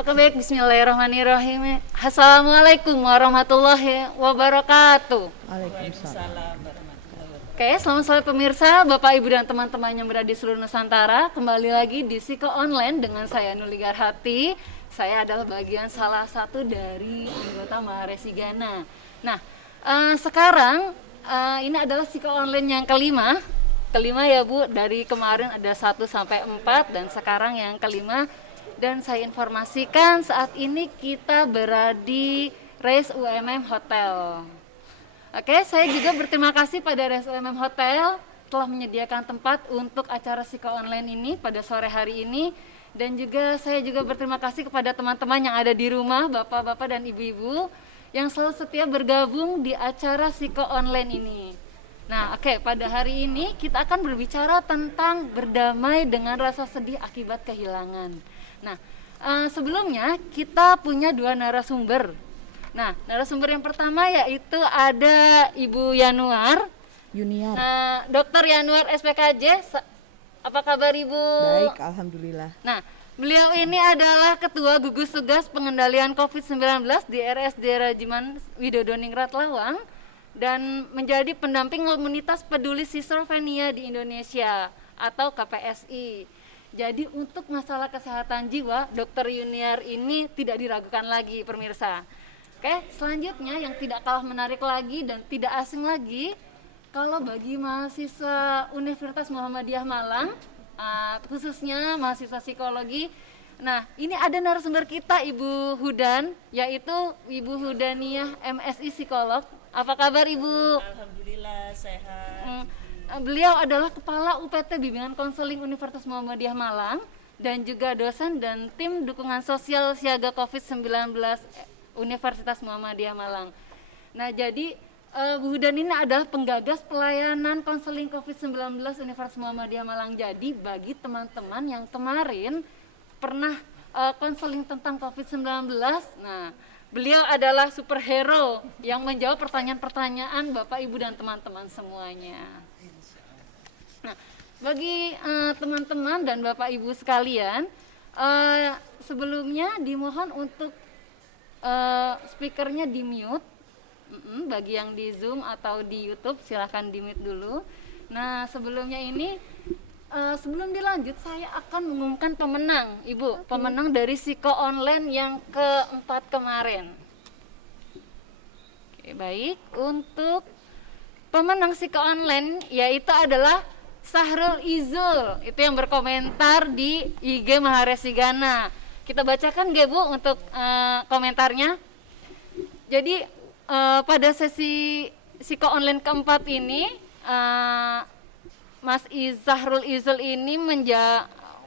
Oke baik, bismillahirrahmanirrahim. Assalamualaikum warahmatullahi wabarakatuh. Waalaikumsalam. Waalaikumsalam warahmatullahi wabarakatuh. Oke, selamat sore pemirsa, Bapak Ibu dan teman-teman yang berada di seluruh Nusantara. Kembali lagi di Psiko Online dengan saya Nuli Garhati. Saya adalah bagian salah satu dari anggota Maharesigana. Nah, sekarang ini adalah Psiko Online yang kelima. Kelima ya Bu, dari kemarin ada 1 sampai 4 dan sekarang yang kelima. Dan saya informasikan saat ini kita berada di Res UMM Hotel. Oke, saya juga berterima kasih pada Res UMM Hotel telah menyediakan tempat untuk acara Psiko Online ini pada sore hari ini. Dan juga saya juga berterima kasih kepada teman-teman yang ada di rumah, bapak-bapak dan ibu-ibu yang selalu setia bergabung di acara Psiko Online ini. Nah, oke, pada hari ini kita akan berbicara tentang berdamai dengan rasa sedih akibat kehilangan. Nah, sebelumnya kita punya 2 narasumber. Nah, narasumber yang pertama yaitu ada Ibu Yanuar, Yuniar. Dokter Yanuar SPKJ. Apa kabar Ibu? Baik, alhamdulillah. Nah, beliau ini adalah Ketua Gugus Tugas Pengendalian COVID-19 di RSD Rajiman Widodoningrat Lawang dan menjadi pendamping komunitas peduli skizofrenia di Indonesia atau KPSI. Jadi untuk masalah kesehatan jiwa, Dokter Yuniar ini tidak diragukan lagi pemirsa. Oke, selanjutnya yang tidak kalah menarik lagi dan tidak asing lagi, kalau bagi mahasiswa Universitas Muhammadiyah Malang, khususnya mahasiswa psikologi, nah ini ada narasumber kita Ibu Hudan, yaitu Ibu Hudaniyah MSI Psikolog. Apa kabar Ibu? Alhamdulillah sehat. Beliau adalah Kepala UPT Bimbingan Konseling Universitas Muhammadiyah Malang dan juga dosen dan tim dukungan sosial siaga COVID-19 Universitas Muhammadiyah Malang. Nah, jadi Bu Hudan ini adalah penggagas pelayanan konseling COVID-19 Universitas Muhammadiyah Malang. Jadi bagi teman-teman yang kemarin pernah konseling tentang COVID-19, nah beliau adalah superhero yang menjawab pertanyaan-pertanyaan Bapak, Ibu, dan teman-teman semuanya. Nah, bagi teman-teman dan Bapak Ibu sekalian, sebelumnya dimohon untuk speakernya di mute. Bagi yang di Zoom atau di YouTube silahkan di mute dulu. Nah, sebelumnya ini sebelum dilanjut saya akan mengumumkan pemenang, Ibu, pemenang dari Psiko Online yang keempat kemarin. Oke, baik, untuk pemenang Psiko Online yaitu adalah Sahrul Izul, itu yang berkomentar di IG Maharesigana. Kita bacakan gak Bu untuk komentarnya. Jadi pada sesi Psiko Online keempat ini Mas Zahrul Izul ini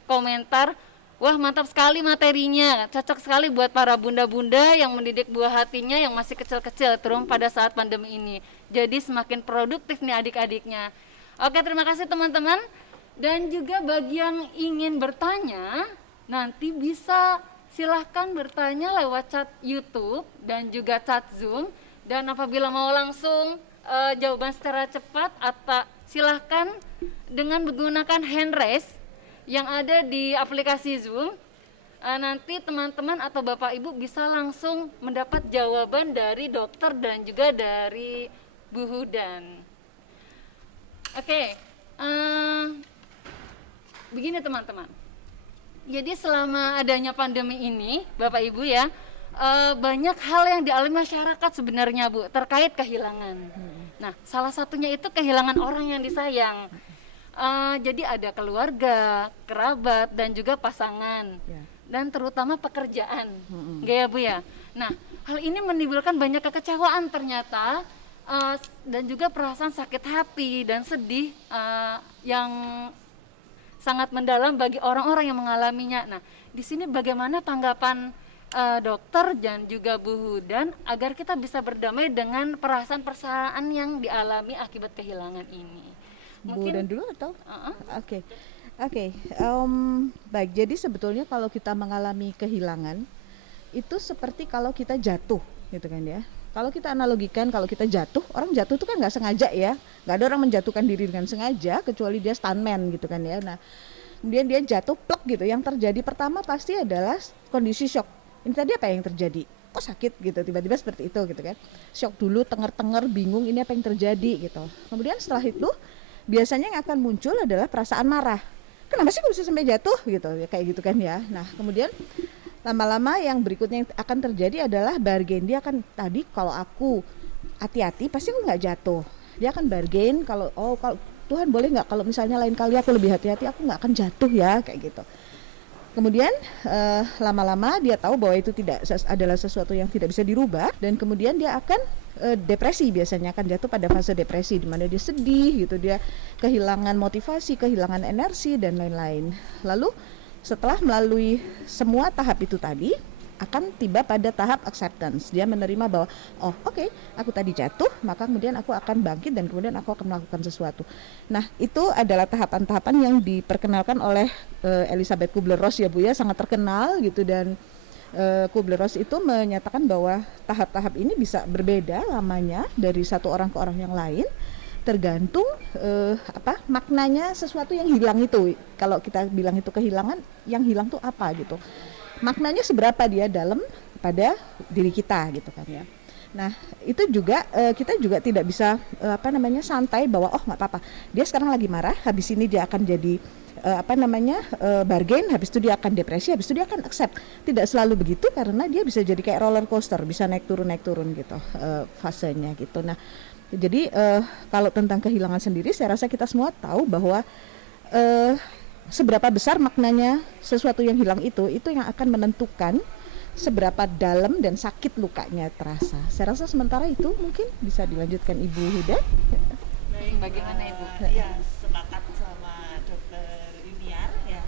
komentar, wah mantap sekali materinya, cocok sekali buat para bunda-bunda yang mendidik buah hatinya yang masih kecil-kecil terutama pada saat pandemi ini. Jadi semakin produktif nih adik-adiknya. Oke, terima kasih teman-teman. Dan juga bagi yang ingin bertanya, nanti bisa silahkan bertanya lewat chat YouTube dan juga chat Zoom. Dan apabila mau langsung jawaban secara cepat, atau silahkan dengan menggunakan hand raise yang ada di aplikasi Zoom. Nanti teman-teman atau Bapak Ibu bisa langsung mendapat jawaban dari dokter dan juga dari Bu Hudan. Oke, begini teman-teman. Jadi selama adanya pandemi ini, Bapak Ibu ya, banyak hal yang dialami masyarakat sebenarnya Bu terkait kehilangan. Nah, salah satunya itu kehilangan orang yang disayang. Jadi ada keluarga, kerabat, dan juga pasangan, dan terutama pekerjaan, nggak ya Bu ya. Nah, hal ini menimbulkan banyak kekecewaan ternyata. Dan juga perasaan sakit hati dan sedih yang sangat mendalam bagi orang-orang yang mengalaminya. Nah, di sini bagaimana tanggapan dokter dan juga Bu Hudan agar kita bisa berdamai dengan perasaan-perasaan yang dialami akibat kehilangan ini? Bu Hudan dulu atau? Oke. Baik. Jadi sebetulnya kalau kita mengalami kehilangan itu seperti kalau kita jatuh, gitu kan ya. Kalau kita analogikan, kalau kita jatuh, orang jatuh itu kan nggak sengaja ya, nggak ada orang menjatuhkan diri dengan sengaja kecuali dia stuntman gitu kan ya. Nah, kemudian dia jatuh plek gitu, yang terjadi pertama pasti adalah kondisi shock, ini tadi apa yang terjadi, kok sakit gitu, tiba-tiba seperti itu gitu kan, shock dulu, tenger-tenger, bingung ini apa yang terjadi gitu. Kemudian setelah itu biasanya yang akan muncul adalah perasaan marah, kenapa sih kok bisa sampai jatuh gitu ya, kayak gitu kan ya. Nah kemudian lama-lama yang berikutnya yang akan terjadi adalah bargain. Dia akan, tadi kalau aku hati-hati pasti aku nggak jatuh, dia akan bargain kalau kalau Tuhan boleh nggak kalau misalnya lain kali aku lebih hati-hati, aku nggak akan jatuh ya, kayak gitu. Kemudian lama-lama dia tahu bahwa itu tidak adalah sesuatu yang tidak bisa dirubah, dan kemudian dia akan depresi, biasanya akan jatuh pada fase depresi di mana dia sedih gitu, dia kehilangan motivasi, kehilangan energi dan lain-lain. Lalu setelah melalui semua tahap itu tadi, akan tiba pada tahap acceptance. Dia menerima bahwa oke, aku tadi jatuh, maka kemudian aku akan bangkit dan kemudian aku akan melakukan sesuatu. Nah itu adalah tahapan-tahapan yang diperkenalkan oleh Elizabeth Kubler-Ross ya Bu ya, sangat terkenal gitu. Dan Kubler-Ross itu menyatakan bahwa tahap-tahap ini bisa berbeda lamanya dari satu orang ke orang yang lain, tergantung maknanya sesuatu yang hilang itu. Kalau kita bilang itu kehilangan, yang hilang tuh apa gitu, maknanya seberapa dia dalam pada diri kita gitu kan ya. Nah itu juga kita juga tidak bisa santai bahwa nggak apa-apa, dia sekarang lagi marah, habis ini dia akan jadi bargain, habis itu dia akan depresi, habis itu dia akan accept. Tidak selalu begitu, karena dia bisa jadi kayak roller coaster, bisa naik turun gitu fasenya gitu. Nah jadi kalau tentang kehilangan sendiri, saya rasa kita semua tahu bahwa seberapa besar maknanya sesuatu yang hilang itu yang akan menentukan seberapa dalam dan sakit lukanya terasa. Saya rasa sementara itu mungkin bisa dilanjutkan Ibu Huda. Baik, Bagaimana Ibu? Ya, sepakat sama Dokter Yuniar ya.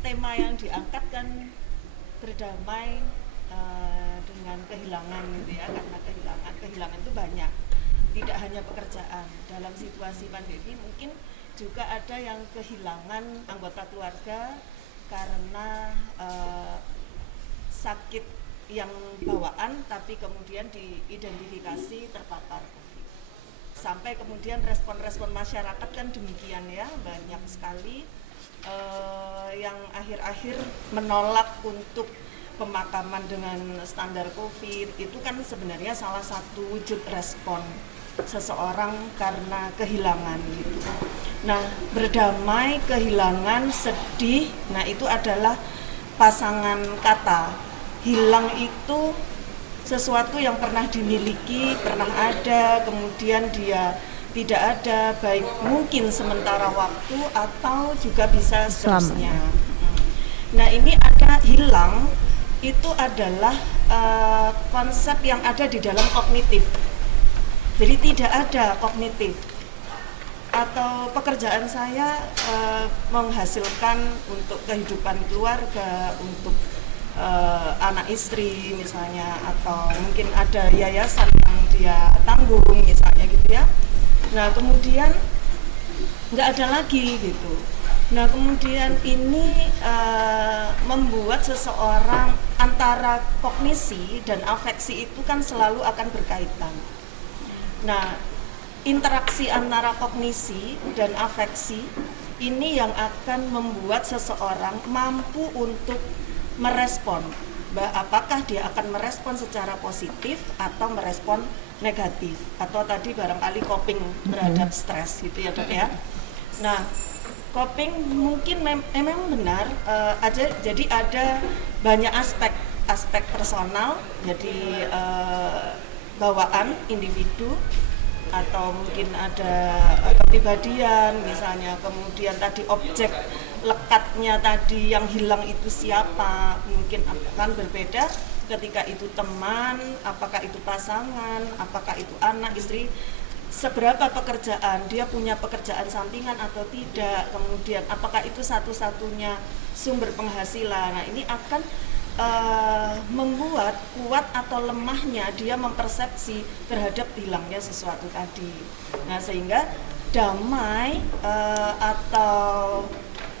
Tema yang diangkat kan berdamai dengan kehilangan gitu ya, karena kehilangan itu banyak. Tidak hanya pekerjaan, dalam situasi pandemi mungkin juga ada yang kehilangan anggota keluarga karena sakit yang bawaan, tapi kemudian diidentifikasi terpapar COVID. Sampai kemudian respon-respon masyarakat kan demikian ya, banyak sekali yang akhir-akhir menolak untuk pemakaman dengan standar COVID. Itu kan sebenarnya salah satu wujud respon seseorang karena kehilangan gitu. Nah, berdamai, kehilangan, sedih, nah itu adalah pasangan kata. Hilang itu sesuatu yang pernah dimiliki, pernah ada, kemudian dia tidak ada, baik mungkin sementara waktu atau juga bisa seterusnya. Nah, ini ada hilang, itu adalah konsep yang ada di dalam kognitif. Jadi tidak ada kognitif. Atau pekerjaan saya menghasilkan untuk kehidupan keluarga, untuk anak istri misalnya, atau mungkin ada yayasan yang dia tanggung misalnya gitu ya. Nah kemudian nggak ada lagi gitu. Nah kemudian ini membuat seseorang, antara kognisi dan afeksi itu kan selalu akan berkaitan. Nah, interaksi antara kognisi dan afeksi ini yang akan membuat seseorang mampu untuk merespon, apakah dia akan merespon secara positif atau merespon negatif, atau tadi barangkali coping terhadap stres gitu ya Dok ya. Nah, coping mungkin memang benar aja, jadi ada banyak aspek personal, jadi bawaan individu, atau mungkin ada kepribadian misalnya, kemudian tadi objek lekatnya tadi yang hilang itu siapa, mungkin akan berbeda ketika itu teman, apakah itu pasangan, apakah itu anak, istri, seberapa pekerjaan, dia punya pekerjaan sampingan atau tidak, kemudian apakah itu satu-satunya sumber penghasilan. Nah ini akan membuat kuat atau lemahnya dia mempersepsi terhadap hilangnya sesuatu tadi. Nah sehingga damai atau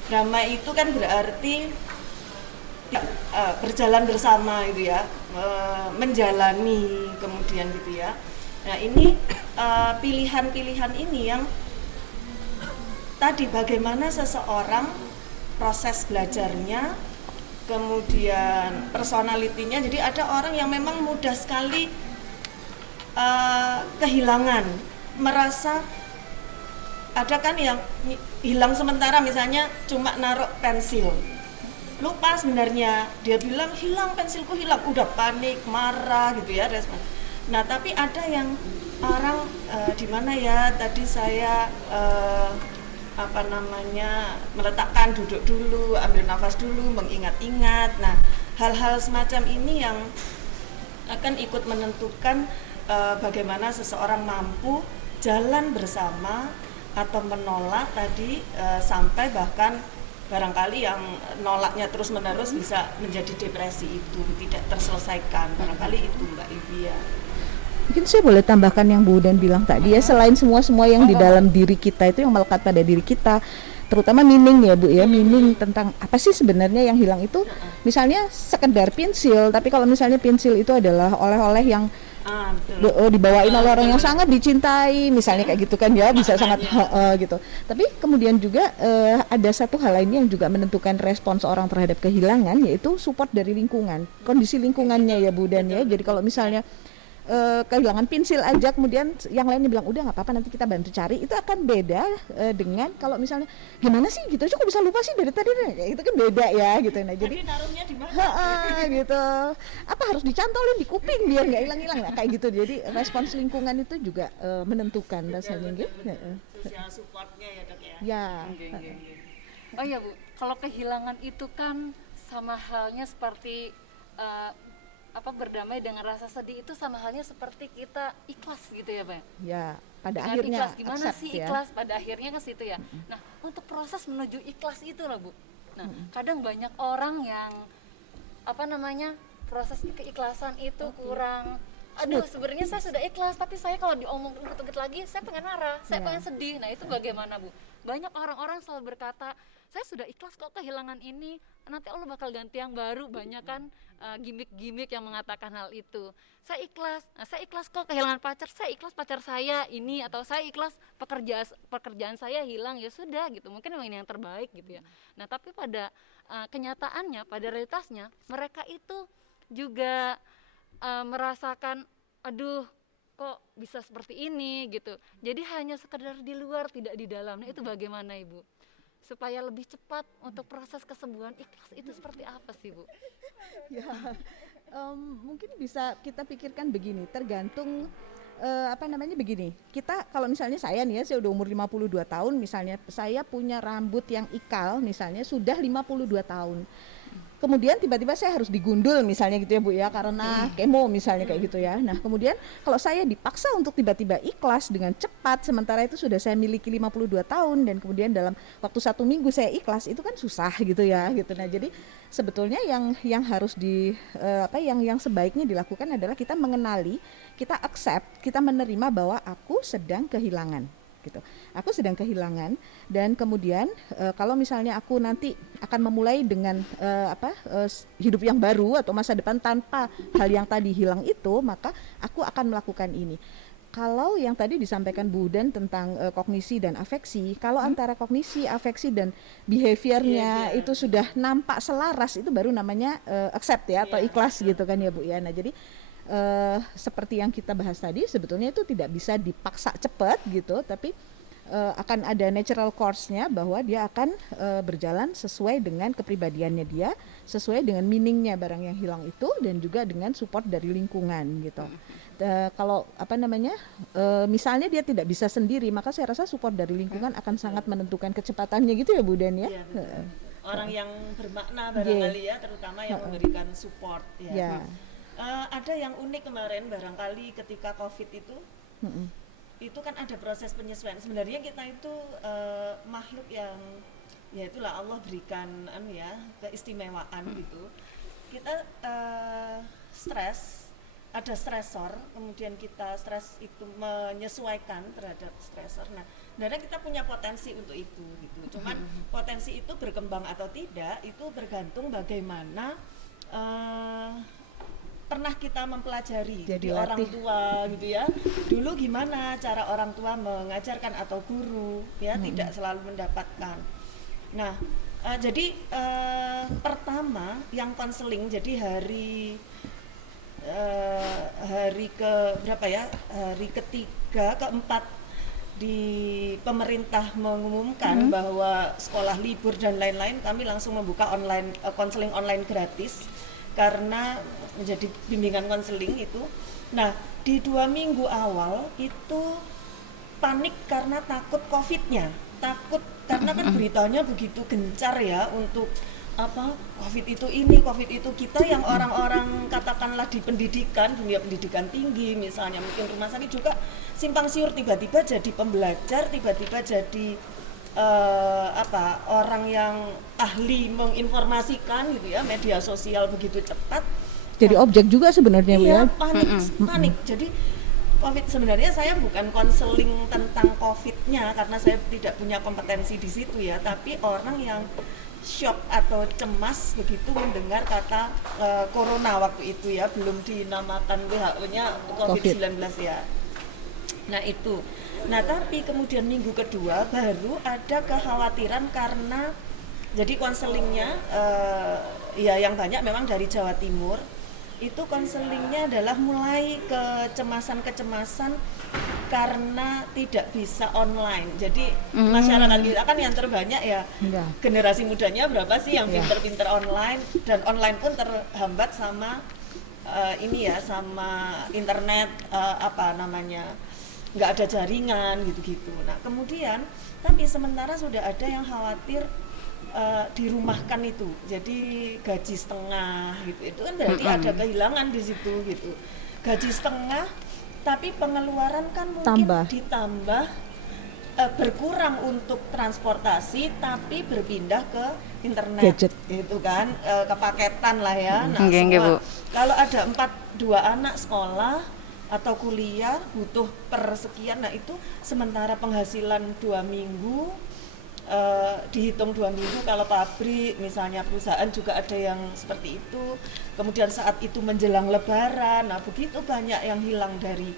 damai itu kan berarti berjalan bersama gitu ya, menjalani kemudian gitu ya. Nah ini pilihan-pilihan ini yang tadi bagaimana seseorang proses belajarnya kemudian personalitinya. Jadi ada orang yang memang mudah sekali kehilangan, merasa ada kan yang hilang sementara, misalnya cuma naruh pensil, lupa sebenarnya, dia bilang hilang pensilku hilang, udah panik, marah gitu ya respon. Nah tapi ada yang orang di mana ya tadi saya meletakkan, duduk dulu, ambil nafas dulu, mengingat-ingat. Nah hal-hal semacam ini yang akan ikut menentukan bagaimana seseorang mampu jalan bersama atau menolak tadi, sampai bahkan barangkali yang nolaknya terus menerus bisa menjadi depresi, itu tidak terselesaikan, barangkali itu Mbak Ibi ya. Mungkin saya boleh tambahkan yang Bu Dan bilang tadi ya, selain semua yang di dalam diri kita itu yang melekat pada diri kita, terutama meaning ya Bu ya, meaning tentang apa sih sebenarnya yang hilang itu. Misalnya sekedar pensil, tapi kalau misalnya pensil itu adalah oleh-oleh yang dibawain oleh orang yang sangat dicintai, misalnya kayak gitu kan ya, bisa sangat gitu. Tapi kemudian juga ada satu hal lainnya yang juga menentukan respons orang terhadap kehilangan, yaitu support dari lingkungan, kondisi lingkungannya ya Bu Dan ya. Jadi kalau misalnya kehilangan pensil aja, kemudian yang lainnya bilang udah nggak apa-apa nanti kita bantu cari, itu akan beda dengan kalau misalnya gimana sih gitu, kok bisa lupa sih dari tadi, itu kan beda ya gitu. Nah jadi naruhnya di mana gitu, apa harus dicantolin di kuping biar nggak hilang-hilang, nah, kayak gitu. Jadi respons lingkungan itu juga menentukan rasanya gitu. Sosial supportnya ya Dok ya. Ya. Oh iya Bu, kalau kehilangan itu kan sama halnya seperti berdamai dengan rasa sedih, itu sama halnya seperti kita ikhlas gitu ya Pak? Ya, pada dengan akhirnya ikhlas, gimana accept, sih ya. ikhlas pada akhirnya ke situ ya. Nah untuk proses menuju ikhlas itu lah Bu, nah kadang banyak orang yang proses keikhlasan itu kurang, aduh sebenarnya saya sudah ikhlas tapi saya kalau diomong ungkit-ungkit lagi saya pengen marah, saya pengen sedih. Nah itu bagaimana Bu? Banyak orang-orang selalu berkata saya sudah ikhlas kok kehilangan ini, nanti Allah bakal ganti yang baru. Banyak kan gimmick-gimmick yang mengatakan hal itu. Saya ikhlas kok kehilangan pacar, saya ikhlas pacar saya ini, atau saya ikhlas pekerjaan saya hilang, ya sudah gitu, mungkin memang ini yang terbaik gitu ya. Nah tapi pada kenyataannya, pada realitasnya, mereka itu juga merasakan aduh kok bisa seperti ini gitu. Jadi hanya sekedar di luar, tidak di dalam. Nah itu bagaimana Ibu? Supaya lebih cepat untuk proses kesembuhan ikhlas itu seperti apa sih Bu? Ya, mungkin bisa kita pikirkan begini, tergantung begini. Kita kalau misalnya saya nih ya, saya udah umur 52 tahun misalnya, saya punya rambut yang ikal misalnya sudah 52 tahun. Kemudian tiba-tiba saya harus digundul misalnya gitu ya Bu ya, karena kemo misalnya kayak gitu ya. Nah kemudian kalau saya dipaksa untuk tiba-tiba ikhlas dengan cepat, sementara itu sudah saya miliki 52 tahun dan kemudian dalam waktu 1 minggu saya ikhlas, itu kan susah gitu ya gitu. Nah jadi sebetulnya yang harus yang sebaiknya dilakukan adalah kita mengenali, kita accept, kita menerima bahwa aku sedang kehilangan gitu. Aku sedang kehilangan, dan kemudian kalau misalnya aku nanti akan memulai dengan hidup yang baru atau masa depan tanpa hal yang tadi hilang itu, maka aku akan melakukan ini. Kalau yang tadi disampaikan Bu Dan tentang kognisi dan afeksi, kalau antara kognisi, afeksi dan behaviornya itu sudah nampak selaras, itu baru namanya accept ya, atau ikhlas gitu kan ya Bu ya. Nah jadi seperti yang kita bahas tadi, sebetulnya itu tidak bisa dipaksa cepat gitu, tapi akan ada natural course-nya, bahwa dia akan berjalan sesuai dengan kepribadiannya dia, sesuai dengan meaning-nya barang yang hilang itu, dan juga dengan support dari lingkungan gitu. Kalau misalnya dia tidak bisa sendiri, maka saya rasa support dari lingkungan akan sangat menentukan kecepatannya gitu ya Bu Dan ya. Iya, betul. Orang yang bermakna barangkali ya, terutama yang memberikan support ya. Yeah. Ada yang unik kemarin barangkali ketika COVID itu kan ada proses penyesuaian. Sebenarnya kita itu makhluk yang ya itulah Allah berikan keistimewaan gitu. Kita stres, ada stresor, kemudian kita stres itu menyesuaikan terhadap stresor. Nah, sebenarnya kita punya potensi untuk itu gitu. Cuman potensi itu berkembang atau tidak itu bergantung bagaimana pernah kita mempelajari jadi orang tua gitu ya. Dulu gimana cara orang tua mengajarkan atau guru ya, tidak selalu mendapatkan. Nah, Pertama yang konseling, jadi hari ke berapa ya, hari ketiga keempat di pemerintah mengumumkan bahwa sekolah libur dan lain-lain, kami langsung membuka online konseling online gratis karena menjadi bimbingan konseling itu. Nah, di 2 minggu awal itu panik karena takut COVID-nya, takut karena kan beritanya begitu gencar ya untuk apa, COVID itu ini, COVID itu. Kita yang orang-orang katakanlah di pendidikan, dunia pendidikan tinggi misalnya, mungkin rumah sakit juga simpang siur, tiba-tiba jadi pembelajar, tiba-tiba jadi orang yang ahli menginformasikan gitu ya, media sosial begitu cepat. Jadi objek juga sebenarnya Bu Iya, ya. panik. Jadi COVID, sebenarnya saya bukan konseling tentang COVID-nya karena saya tidak punya kompetensi di situ ya, tapi orang yang shock atau cemas begitu mendengar kata corona waktu itu ya, belum dinamakan WHO-nya COVID-19 ya. Nah itu. Nah tapi kemudian minggu kedua baru ada kekhawatiran karena jadi konselingnya ya yang banyak memang dari Jawa Timur. Itu konselingnya adalah mulai kecemasan karena tidak bisa online. Jadi masyarakat kita kan yang terbanyak ya generasi mudanya berapa sih yang pinter-pinter online, dan online pun terhambat sama sama internet, nggak ada jaringan gitu-gitu. Nah kemudian tapi sementara sudah ada yang khawatir dirumahkan itu, jadi gaji setengah gitu, itu kan berarti ada kehilangan di situ gitu, gaji setengah tapi pengeluaran kan mungkin ditambah, berkurang untuk transportasi tapi berpindah ke internet gadget itu kan, kepaketan lah ya. Nah Bu. Kalau ada 2 anak sekolah atau kuliah butuh persekian, nah itu sementara penghasilan 2 minggu, dihitung 2 minggu. Kalau pabrik misalnya, perusahaan juga ada yang seperti itu. Kemudian saat itu menjelang lebaran, nah begitu banyak yang hilang dari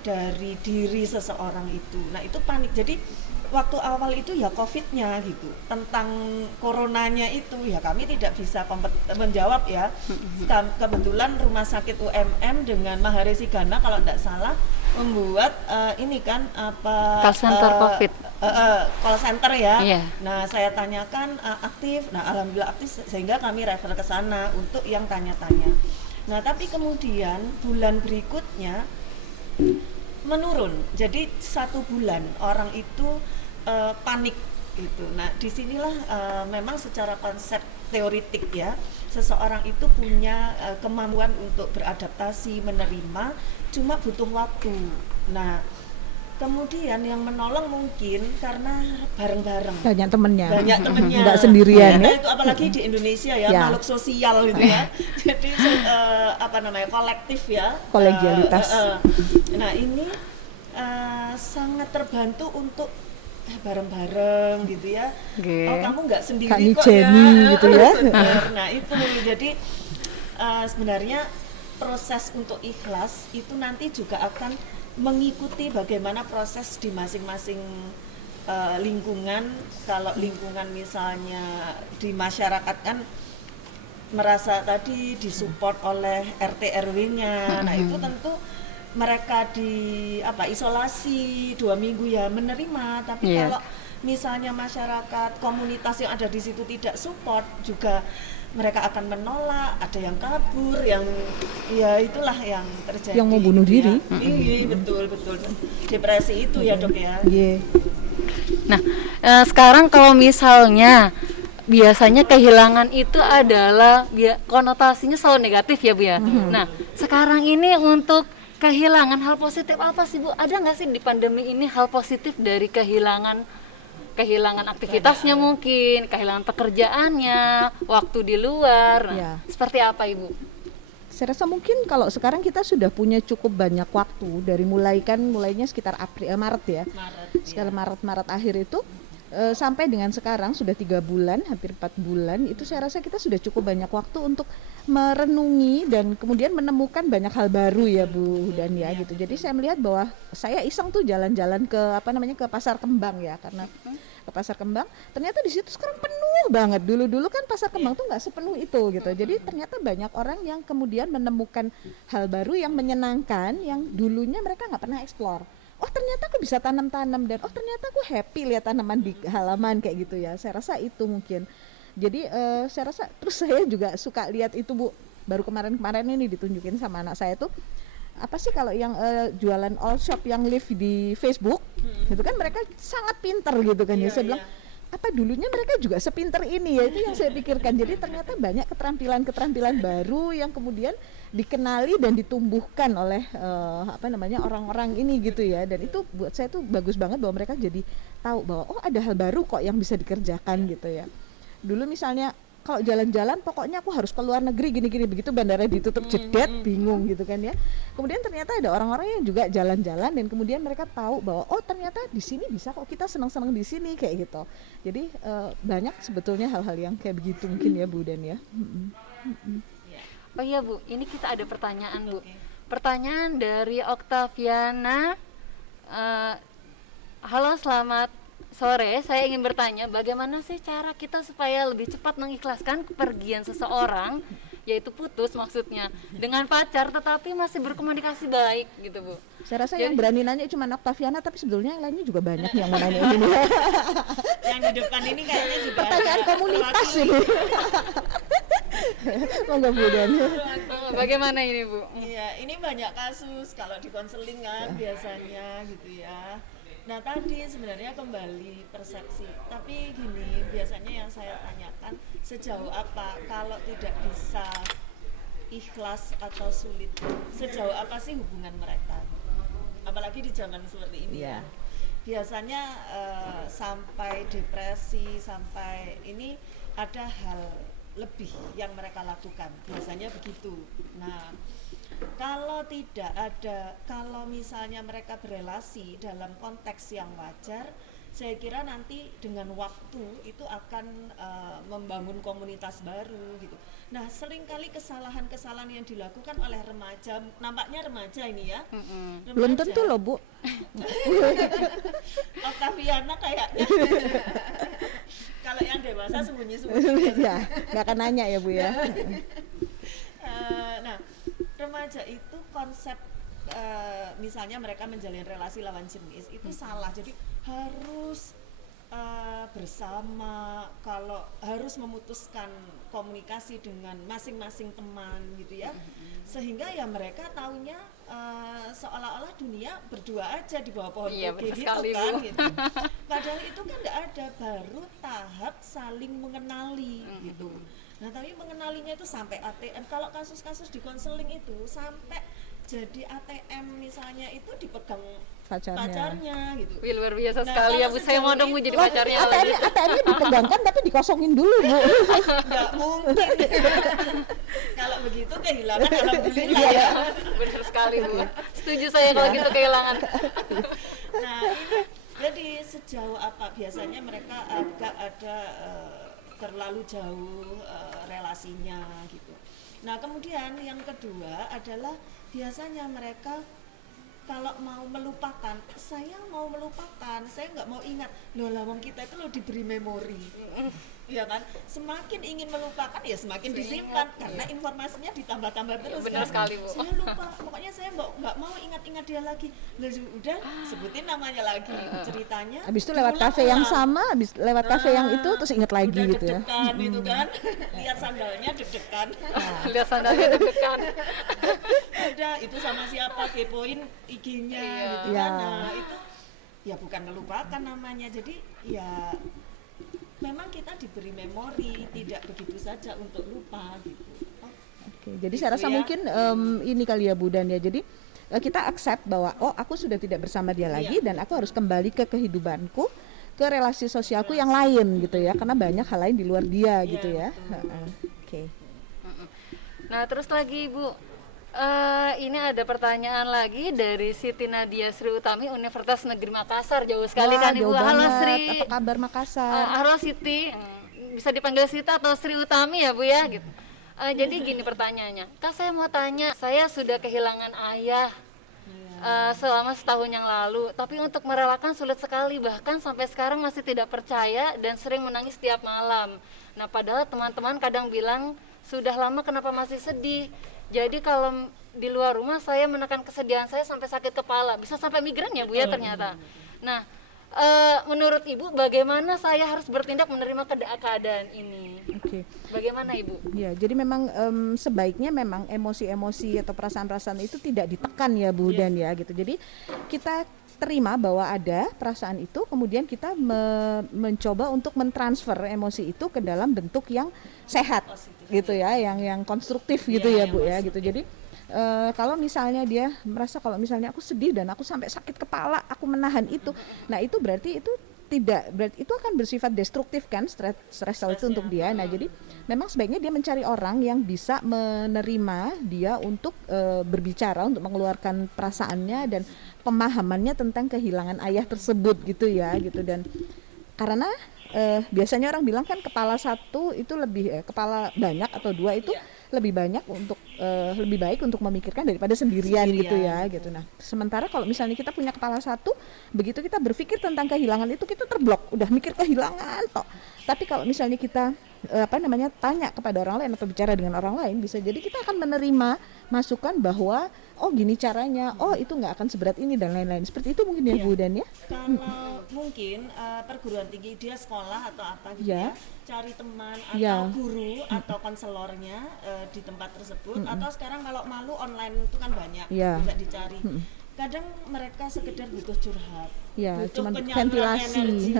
dari diri seseorang itu. Nah itu panik. Jadi waktu awal itu ya COVID-nya gitu, tentang coronanya itu ya kami tidak bisa menjawab ya. Kebetulan Rumah Sakit UMM dengan Maharesi Ghana kalau tidak salah membuat call center COVID, call center ya. Yeah. Nah saya tanyakan aktif, nah alhamdulillah aktif, sehingga kami refer ke sana untuk yang tanya-tanya. Nah tapi kemudian bulan berikutnya menurun, jadi 1 bulan orang itu panik gitu. Nah disinilah memang secara konsep teoritik ya, seseorang itu punya kemampuan untuk beradaptasi, menerima, cuma butuh waktu. Nah kemudian yang menolong mungkin karena bareng-bareng, banyak temennya nggak sendirian ya. Itu apalagi di Indonesia ya, makhluk sosial gitu ya. Jadi kolektif ya, kolegialitas. Nah ini sangat terbantu untuk bareng-bareng gitu ya. Oh kamu nggak sendiri kok ya gitu ya. Nah itu jadi sebenarnya proses untuk ikhlas itu nanti juga akan mengikuti bagaimana proses di masing-masing lingkungan. Kalau lingkungan misalnya di masyarakat kan merasa tadi disupport oleh RT RW-nya, nah itu tentu mereka isolasi 2 minggu ya menerima. Tapi kalau misalnya masyarakat komunitas yang ada di situ tidak support juga, mereka akan menolak, ada yang kabur, yang ya itulah yang terjadi, yang mau bunuh diri. Iya betul depresi itu ya Dok ya. Nah sekarang kalau misalnya biasanya kehilangan itu adalah konotasinya selalu negatif ya Bu ya. Nah sekarang ini untuk kehilangan, hal positif apa sih Bu? Ada nggak sih di pandemi ini hal positif dari kehilangan aktivitasnya, mungkin kehilangan pekerjaannya, waktu di luar, seperti apa Ibu? Saya rasa mungkin kalau sekarang kita sudah punya cukup banyak waktu, dari mulainya sekitar Maret ya, sekitar Maret akhir itu sampai dengan sekarang sudah 3 bulan, hampir 4 bulan, itu saya rasa kita sudah cukup banyak waktu untuk merenungi dan kemudian menemukan banyak hal baru ya Bu dan ya gitu. Jadi saya melihat bahwa saya iseng tuh jalan-jalan ke ke Pasar Kembang ya, karena ke Pasar Kembang, ternyata di situ sekarang penuh banget. Dulu kan Pasar Kembang tuh nggak sepenuh itu gitu. Jadi ternyata banyak orang yang kemudian menemukan hal baru yang menyenangkan yang dulunya mereka nggak pernah eksplor. Oh ternyata aku bisa tanam-tanam, dan oh ternyata aku happy lihat tanaman di halaman kayak gitu ya. Saya rasa itu mungkin. Jadi saya rasa, terus saya juga suka lihat itu Bu, baru kemarin-kemarin ini ditunjukin sama anak saya tuh, apa sih kalau yang jualan all shop yang live di Facebook, itu kan mereka sangat pinter gitu kan ya. Saya bilang apa dulunya mereka juga sepinter ini ya, itu yang saya pikirkan. Jadi ternyata banyak keterampilan baru yang kemudian dikenali dan ditumbuhkan oleh orang-orang ini gitu ya. Dan itu buat saya tuh bagus banget bahwa mereka jadi tahu bahwa oh ada hal baru kok yang bisa dikerjakan gitu ya. Dulu misalnya kalau jalan-jalan pokoknya aku harus ke luar negeri gini-gini, begitu bandara ditutup jedet bingung gitu kan ya. Kemudian ternyata ada orang-orang yang juga jalan-jalan dan kemudian mereka tahu bahwa oh ternyata di sini bisa kok, kita senang-senang di sini kayak gitu. Jadi banyak sebetulnya hal-hal yang kayak begitu mungkin ya Bu Dan ya. Oh iya Bu, ini kita ada pertanyaan Bu. Pertanyaan dari Oktaviana. Halo, selamat sore, saya ingin bertanya bagaimana sih cara kita supaya lebih cepat mengikhlaskan kepergian seseorang, yaitu putus maksudnya, dengan pacar tetapi masih berkomunikasi baik gitu Bu. Saya rasa yang berani nanya cuma Oktaviana, tapi sebetulnya yang lainnya juga banyak yang mau nanya ini. Yang di depan ini kayaknya juga pertanyaan komunitas ini. Monggo Bu Dan. Bagaimana ini Bu? Iya, ini banyak kasus kalau di konseling kan biasanya gitu ya. Nah tadi sebenarnya kembali persepsi, tapi gini biasanya yang saya tanyakan, sejauh apa kalau tidak bisa ikhlas atau sulit, sejauh apa sih hubungan mereka, apalagi di zaman seperti ini ya. Biasanya sampai depresi, sampai ini ada hal lebih yang mereka lakukan, biasanya begitu. Nah kalau tidak ada, kalau misalnya mereka berelasi dalam konteks yang wajar, saya kira nanti dengan waktu itu akan membangun komunitas baru gitu. Nah seringkali kesalahan-kesalahan yang dilakukan oleh remaja, nampaknya remaja ini ya, remaja, belum tentu loh Bu. Oktaviana kayaknya. Kalau yang dewasa sembunyi-sembunyi ya, nggak akan nanya ya Bu ya. Nah remaja itu konsep misalnya mereka menjalin relasi lawan jenis itu salah, jadi harus bersama, kalau harus memutuskan komunikasi dengan masing-masing teman gitu ya, sehingga ya mereka taunya seolah-olah dunia berdua aja di bawah pohon toge gitu kan gitu. Padahal itu kan tidak ada, baru tahap saling mengenali gitu. Nah tapi mengenalinya itu sampai ATM, kalau kasus-kasus di konseling itu sampai jadi ATM misalnya itu dipegang pacarnya gitu. Wih luar biasa sekali ya Bu, saya mau dong Bu jadi pacarnya. ATM-nya dipegangkan tapi dikosongin dulu Bu. Nggak mungkin. Kalau begitu kehilangan alhamdulillah ya. Benar sekali Bu, setuju saya kalau gitu kehilangan. Nah ini jadi sejauh apa biasanya mereka agak ada terlalu jauh relasinya gitu. Nah kemudian yang kedua adalah biasanya mereka kalau mau melupakan, saya mau melupakan, saya nggak mau ingat. Loh lawang kita itu lo diberi memori, ya kan? Semakin ingin melupakan ya semakin disimpan karena informasinya ditambah-tambah terus. Benar kan? sekali Bu. Saya lupa, pokoknya saya nggak mau ingat-ingat dia lagi. Loh udah sebutin namanya lagi, ceritanya. Habis itu lewat kafe yang sama, habis lewat kafe yang itu terus inget lagi udah gitu ya. deg-degan itu kan, lihat sandalnya deg-degan. Lihat sandalnya deg-degan. Udah itu sama siapa, kepoin IG-nya gitu Iya. kan. Nah itu ya bukan melupakan namanya, jadi ya memang kita diberi memori, tidak begitu saja untuk lupa gitu. Oke, jadi saya Gitu rasa ya. mungkin ini kali ya Bu Dan ya. Jadi kita accept bahwa oh aku sudah tidak bersama dia lagi dan aku harus kembali ke kehidupanku, ke relasi sosialku yang lain gitu ya, karena banyak hal lain di luar dia gitu ya. Oke. Nah terus lagi Bu, ini ada pertanyaan lagi dari Siti Nadia Sri Utami, Universitas Negeri Makassar, jauh sekali kan Ibu. Jauh Halo banget. Sri. Apa kabar Makassar? Halo Siti, bisa dipanggil Sita atau Sri Utami ya Bu ya gitu. Jadi gini pertanyaannya, Kak saya mau tanya, saya sudah kehilangan ayah selama setahun yang lalu, tapi untuk merelakan sulit sekali, bahkan sampai sekarang masih tidak percaya dan sering menangis setiap malam. Nah, padahal teman-teman kadang bilang sudah lama kenapa masih sedih. Jadi kalau di luar rumah saya menekan kesedihan saya sampai sakit kepala, bisa sampai migrain ya Bu ya ternyata. Nah, menurut Ibu bagaimana saya harus bertindak menerima keadaan ini? Oke. Bagaimana Ibu? Ya, jadi memang sebaiknya memang emosi-emosi atau perasaan-perasaan itu tidak ditekan ya Bu Dan ya gitu. Jadi kita terima bahwa ada perasaan itu, kemudian kita mencoba untuk mentransfer emosi itu ke dalam bentuk yang sehat gitu ya, yang konstruktif gitu ya Bu ya gitu. Jadi kalau misalnya dia merasa kalau misalnya aku sedih dan aku sampai sakit kepala, aku menahan itu, nah itu berarti itu tidak, berarti itu akan bersifat destruktif kan, stres itu untuk dia. Nah jadi memang sebaiknya dia mencari orang yang bisa menerima dia untuk berbicara, untuk mengeluarkan perasaannya dan pemahamannya tentang kehilangan ayah tersebut gitu ya gitu. Dan karena biasanya orang bilang kan kepala satu itu lebih kepala banyak atau dua itu lebih banyak untuk lebih baik untuk memikirkan daripada sendirian gitu ya gitu. Nah sementara kalau misalnya kita punya kepala satu, begitu kita berpikir tentang kehilangan itu kita terblok, udah mikir kehilangan toh. Tapi kalau misalnya kita tanya kepada orang lain atau bicara dengan orang lain, bisa jadi kita akan menerima masukan bahwa oh gini caranya, oh itu nggak akan seberat ini dan lain-lain. Seperti itu mungkin ya Bu Dan ya. Kalau mungkin perguruan tinggi dia sekolah atau apa gitu ya, cari teman atau guru atau konselornya di tempat tersebut, atau sekarang kalau malu online itu kan banyak bisa dicari. Kadang mereka sekedar butuh curhat, butuh cuman penyaluran ventilasi energi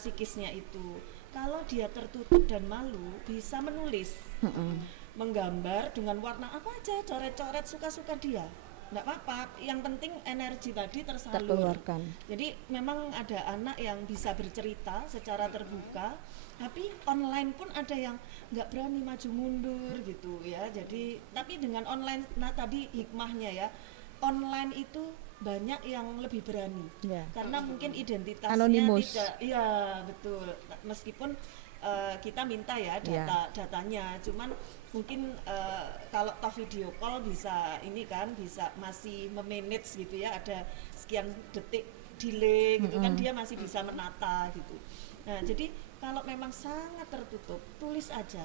psikisnya itu. Kalau dia tertutup dan malu, bisa menulis, menggambar dengan warna apa aja, coret-coret suka-suka dia, nggak apa-apa. Yang penting energi tadi tersalur. Jadi memang ada anak yang bisa bercerita secara terbuka, tapi online pun ada yang nggak berani maju mundur gitu ya. Jadi tapi dengan online, nah tadi hikmahnya ya, online itu banyak yang lebih berani karena mungkin identitasnya anonimus. Tidak, iya betul, meskipun kita minta ya datanya, cuman mungkin kalau toh video call bisa ini kan, bisa masih memanage gitu ya, ada sekian detik delay gitu kan, dia masih bisa menata gitu. Nah jadi kalau memang sangat tertutup, tulis aja,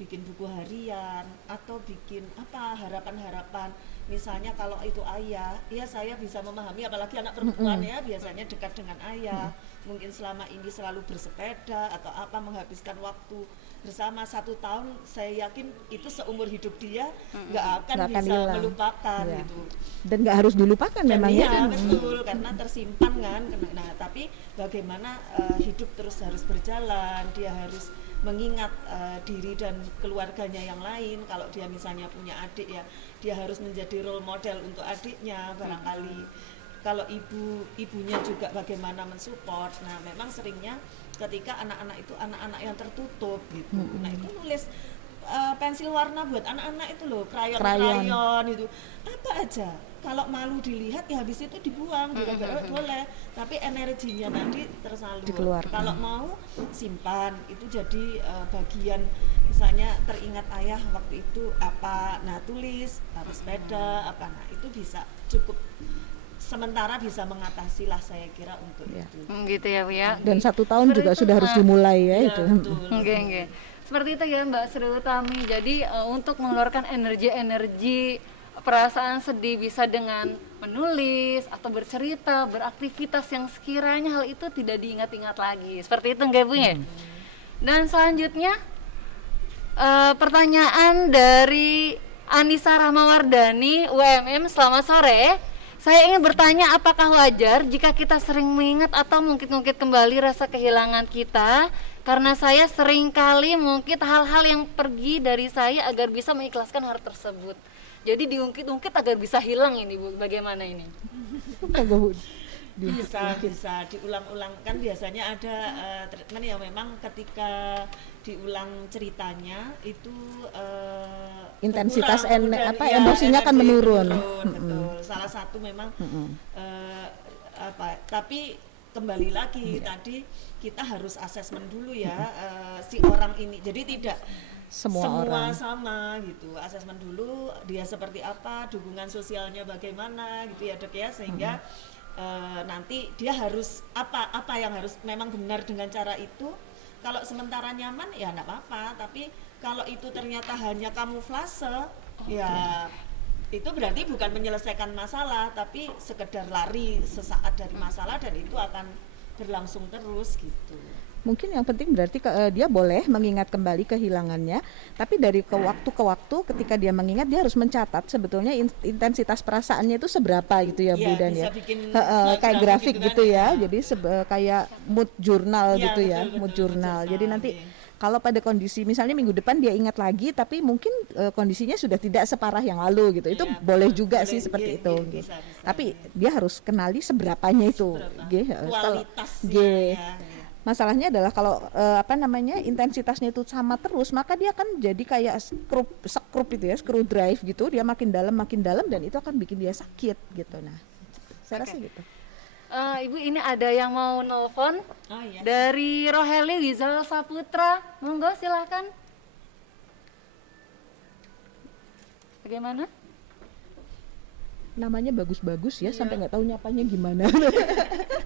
bikin buku harian atau bikin apa, harapan-harapan. Misalnya kalau itu ayah, ya saya bisa memahami, apalagi anak perempuan ya biasanya dekat dengan ayah, mungkin selama ini selalu bersepeda atau apa, menghabiskan waktu bersama 1 tahun, saya yakin itu seumur hidup dia nggak akan bisa melupakan gitu. Dan nggak harus dilupakan memang ya. Betul, karena tersimpan kan. Nah tapi bagaimana hidup terus harus berjalan, dia harus mengingat diri dan keluarganya yang lain. Kalau dia misalnya punya adik ya, dia harus menjadi role model untuk adiknya barangkali. Kalau ibunya juga bagaimana mensupport. Nah memang seringnya ketika anak-anak itu anak-anak yang tertutup gitu. Nah itu nulis pensil warna buat anak-anak itu loh, krayon itu apa aja. Kalau malu dilihat ya habis itu dibuang, boleh, tapi energinya tadi tersalur. Kalau mau simpan, itu jadi bagian, misalnya teringat ayah waktu itu apa, nah tulis, harus sepeda apa, nah itu bisa cukup sementara bisa mengatasi lah saya kira untuk itu. Gitu ya Bu ya. Dan 1 tahun seperti juga itu, sudah harus dimulai ya itu. Oke. Seperti itu ya Mbak Sri Utami. Jadi untuk mengeluarkan energi perasaan sedih bisa dengan menulis atau bercerita, beraktivitas yang sekiranya hal itu tidak diingat-ingat lagi. Seperti itu nggak Bu ya? Dan selanjutnya pertanyaan dari Anissa Rahmawardani, UMM. Selamat sore. Saya ingin bertanya, apakah wajar jika kita sering mengingat atau mengungkit-ungkit kembali rasa kehilangan kita? Karena saya sering kali mengungkit hal-hal yang pergi dari saya agar bisa mengikhlaskan hal tersebut. Jadi diungkit-ungkit agar bisa hilang ini Bu, bagaimana ini? Bisa diulang-ulang, kan biasanya ada treatment yang memang ketika diulang ceritanya itu intensitas emosinya akan menurun. Betul. Salah satu memang tapi kembali lagi tadi kita harus asesmen dulu ya si orang ini. Jadi tidak Semua orang. sama gitu. Asesmen dulu dia seperti apa, dukungan sosialnya bagaimana gitu ya Dok ya, sehingga nanti dia harus apa yang harus memang benar dengan cara itu. Kalau sementara nyaman ya enggak apa-apa, tapi kalau itu ternyata hanya kamuflase ya itu berarti bukan menyelesaikan masalah, tapi sekedar lari sesaat dari masalah dan itu akan berlangsung terus gitu. Mungkin yang penting berarti dia boleh mengingat kembali kehilangannya, tapi dari waktu ke waktu ketika dia mengingat dia harus mencatat sebetulnya intensitas perasaannya itu seberapa gitu ya Bu Dan bisa ya. bikin Kayak grafik gitu kan, ya. Jadi kayak mood journal Ya, gitu ya, betul, mood betul, journal. betul. Jadi nanti Oke. kalau pada kondisi misalnya minggu depan dia ingat lagi tapi mungkin kondisinya sudah tidak separah yang lalu gitu. Itu Iya, boleh betul. juga Boleh, sih seperti iya, itu iya, gitu. bisa, bisa. Tapi dia harus kenali seberapanya itu. Seberapa? Kalau Kualitasnya ya. masalahnya adalah kalau intensitasnya itu sama terus, maka dia akan jadi kayak skrup itu ya, screw drive gitu, dia makin dalam dan itu akan bikin dia sakit gitu. Nah, saya rasa gitu. Ibu ini ada yang mau nelfon Oh iya. dari Roheli Wizal Saputra, monggo silahkan. Bagaimana? Namanya bagus-bagus ya, sampai nggak tahu nyapanya gimana.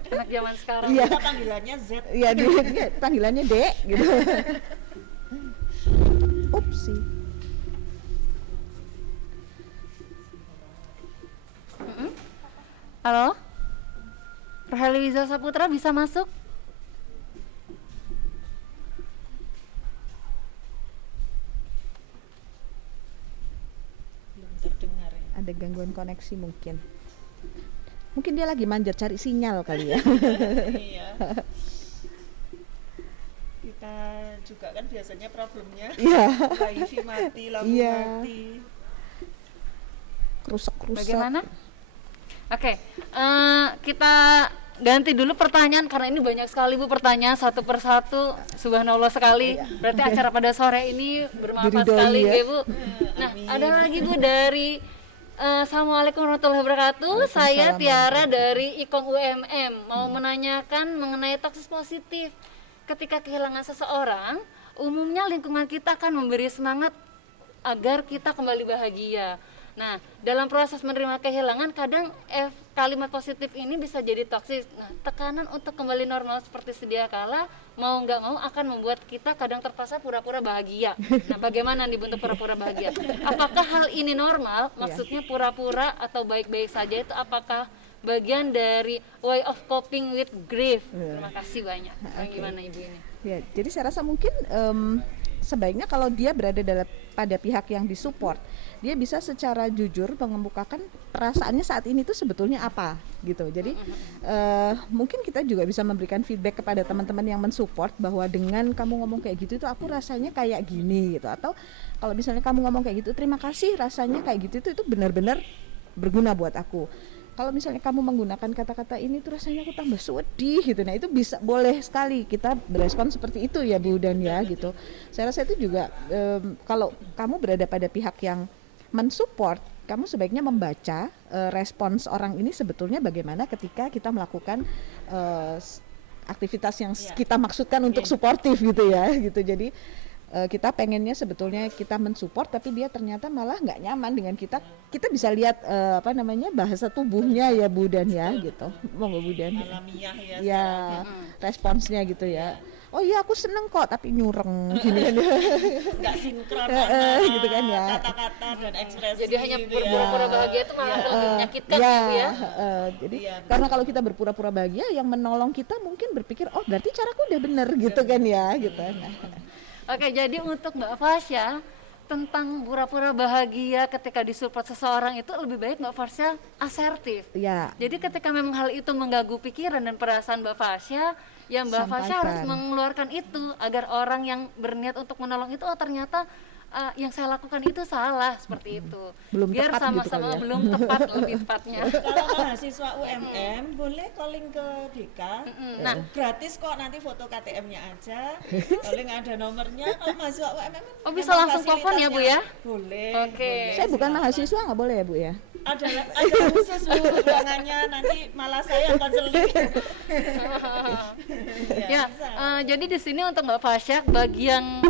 Anak zaman sekarang. Iya. Kita panggilannya Z. Iya, dia panggilannya Dek gitu. Upsi. Halo? Roheli Wizal Saputra bisa masuk? Belum terdengar ya. Ada gangguan koneksi mungkin. Mungkin dia lagi manjat cari sinyal kali ya. Iya. Kita juga kan biasanya problemnya Iya. wifi mati, lampu Iya. mati. Kerusak-kerusak. Bagaimana? Oke, kita ganti dulu pertanyaan karena ini banyak sekali Bu pertanyaan satu persatu. Subhanallah sekali. Berarti acara pada sore ini bermanfaat Diridhoi sekali ya. ya Bu. Nah, ada lagi Bu dari Assalamualaikum warahmatullahi wabarakatuh. Saya Tiara dari Ikom UMM mau menanyakan mengenai toksis positif. Ketika kehilangan seseorang, umumnya lingkungan kita akan memberi semangat agar kita kembali bahagia. Nah, dalam proses menerima kehilangan, kadang kalimat positif ini bisa jadi toksis. Nah, tekanan untuk kembali normal seperti sedia kala, mau nggak mau akan membuat kita kadang terpaksa pura-pura bahagia. Nah, bagaimana nih bentuk pura-pura bahagia? Apakah hal ini normal? Maksudnya pura-pura atau baik-baik saja itu apakah bagian dari way of coping with grief? Terima kasih banyak. Gimana Ibu ini? Ya, jadi saya rasa mungkin sebaiknya kalau dia berada pada pihak yang disupport, dia bisa secara jujur mengemukakan perasaannya saat ini tuh sebetulnya apa gitu. Jadi mungkin kita juga bisa memberikan feedback kepada teman-teman yang mensupport bahwa dengan kamu ngomong kayak gitu itu aku rasanya kayak gini gitu. Atau kalau misalnya kamu ngomong kayak gitu, terima kasih rasanya kayak gitu itu benar-benar berguna buat aku. Kalau misalnya kamu menggunakan kata-kata ini tuh rasanya aku tambah sedih gitu. Nah, itu bisa boleh sekali kita berespon seperti itu ya Bu Dan ya gitu. Saya rasa itu juga kalau kamu berada pada pihak yang mensupport, kamu sebaiknya membaca respons orang ini sebetulnya bagaimana ketika kita melakukan aktivitas yang kita maksudkan untuk suportif gitu ya gitu. Jadi kita pengennya sebetulnya kita mensupport tapi dia ternyata malah nggak nyaman dengan kita bisa lihat bahasa tubuhnya ya Bu Dan ya gitu. Monggo Bu Dan. Alamiah ya. Ya, responsnya gitu ya. Oh iya aku seneng kok tapi nyureng gini kan ya. Nggak sinkron gitu kan ya. kata-kata dan ekspresi. Jadi hanya gitu ya. berpura-pura bahagia itu malah lebih menyakitkan ya, Ibu ya. jadi Iya, karena kalau kita berpura-pura bahagia yang menolong kita mungkin berpikir oh berarti caraku udah bener gitu kan ya gitu. Nah. Oke, jadi untuk Mbak Fasya tentang pura-pura bahagia ketika disupport seseorang itu lebih baik Mbak Fasya asertif. Ya. Jadi ketika memang hal itu mengganggu pikiran dan perasaan Mbak Fasya, ya Mbak Fasya harus Sampaikan. mengeluarkan itu agar orang yang berniat untuk menolong itu oh ternyata yang saya lakukan itu salah seperti itu. Belum Biar tepat gitu sama-sama kali ya. belum tepat lebih tepatnya. Kalau mahasiswa UMM boleh calling ke BK. Nah, Gratis kok, nanti foto KTM-nya aja. Calling ada nomornya. Kalau mahasiswa UMM Oh, bisa memang langsung telepon ya, Bu, ya? Boleh. Oke. boleh, Saya bukan silakan. mahasiswa nggak boleh ya Bu ya? Ada khusus Bu ruangannya, nanti malah saya yang konseling. Jadi di sini untuk Mbak Fasya, bagi yang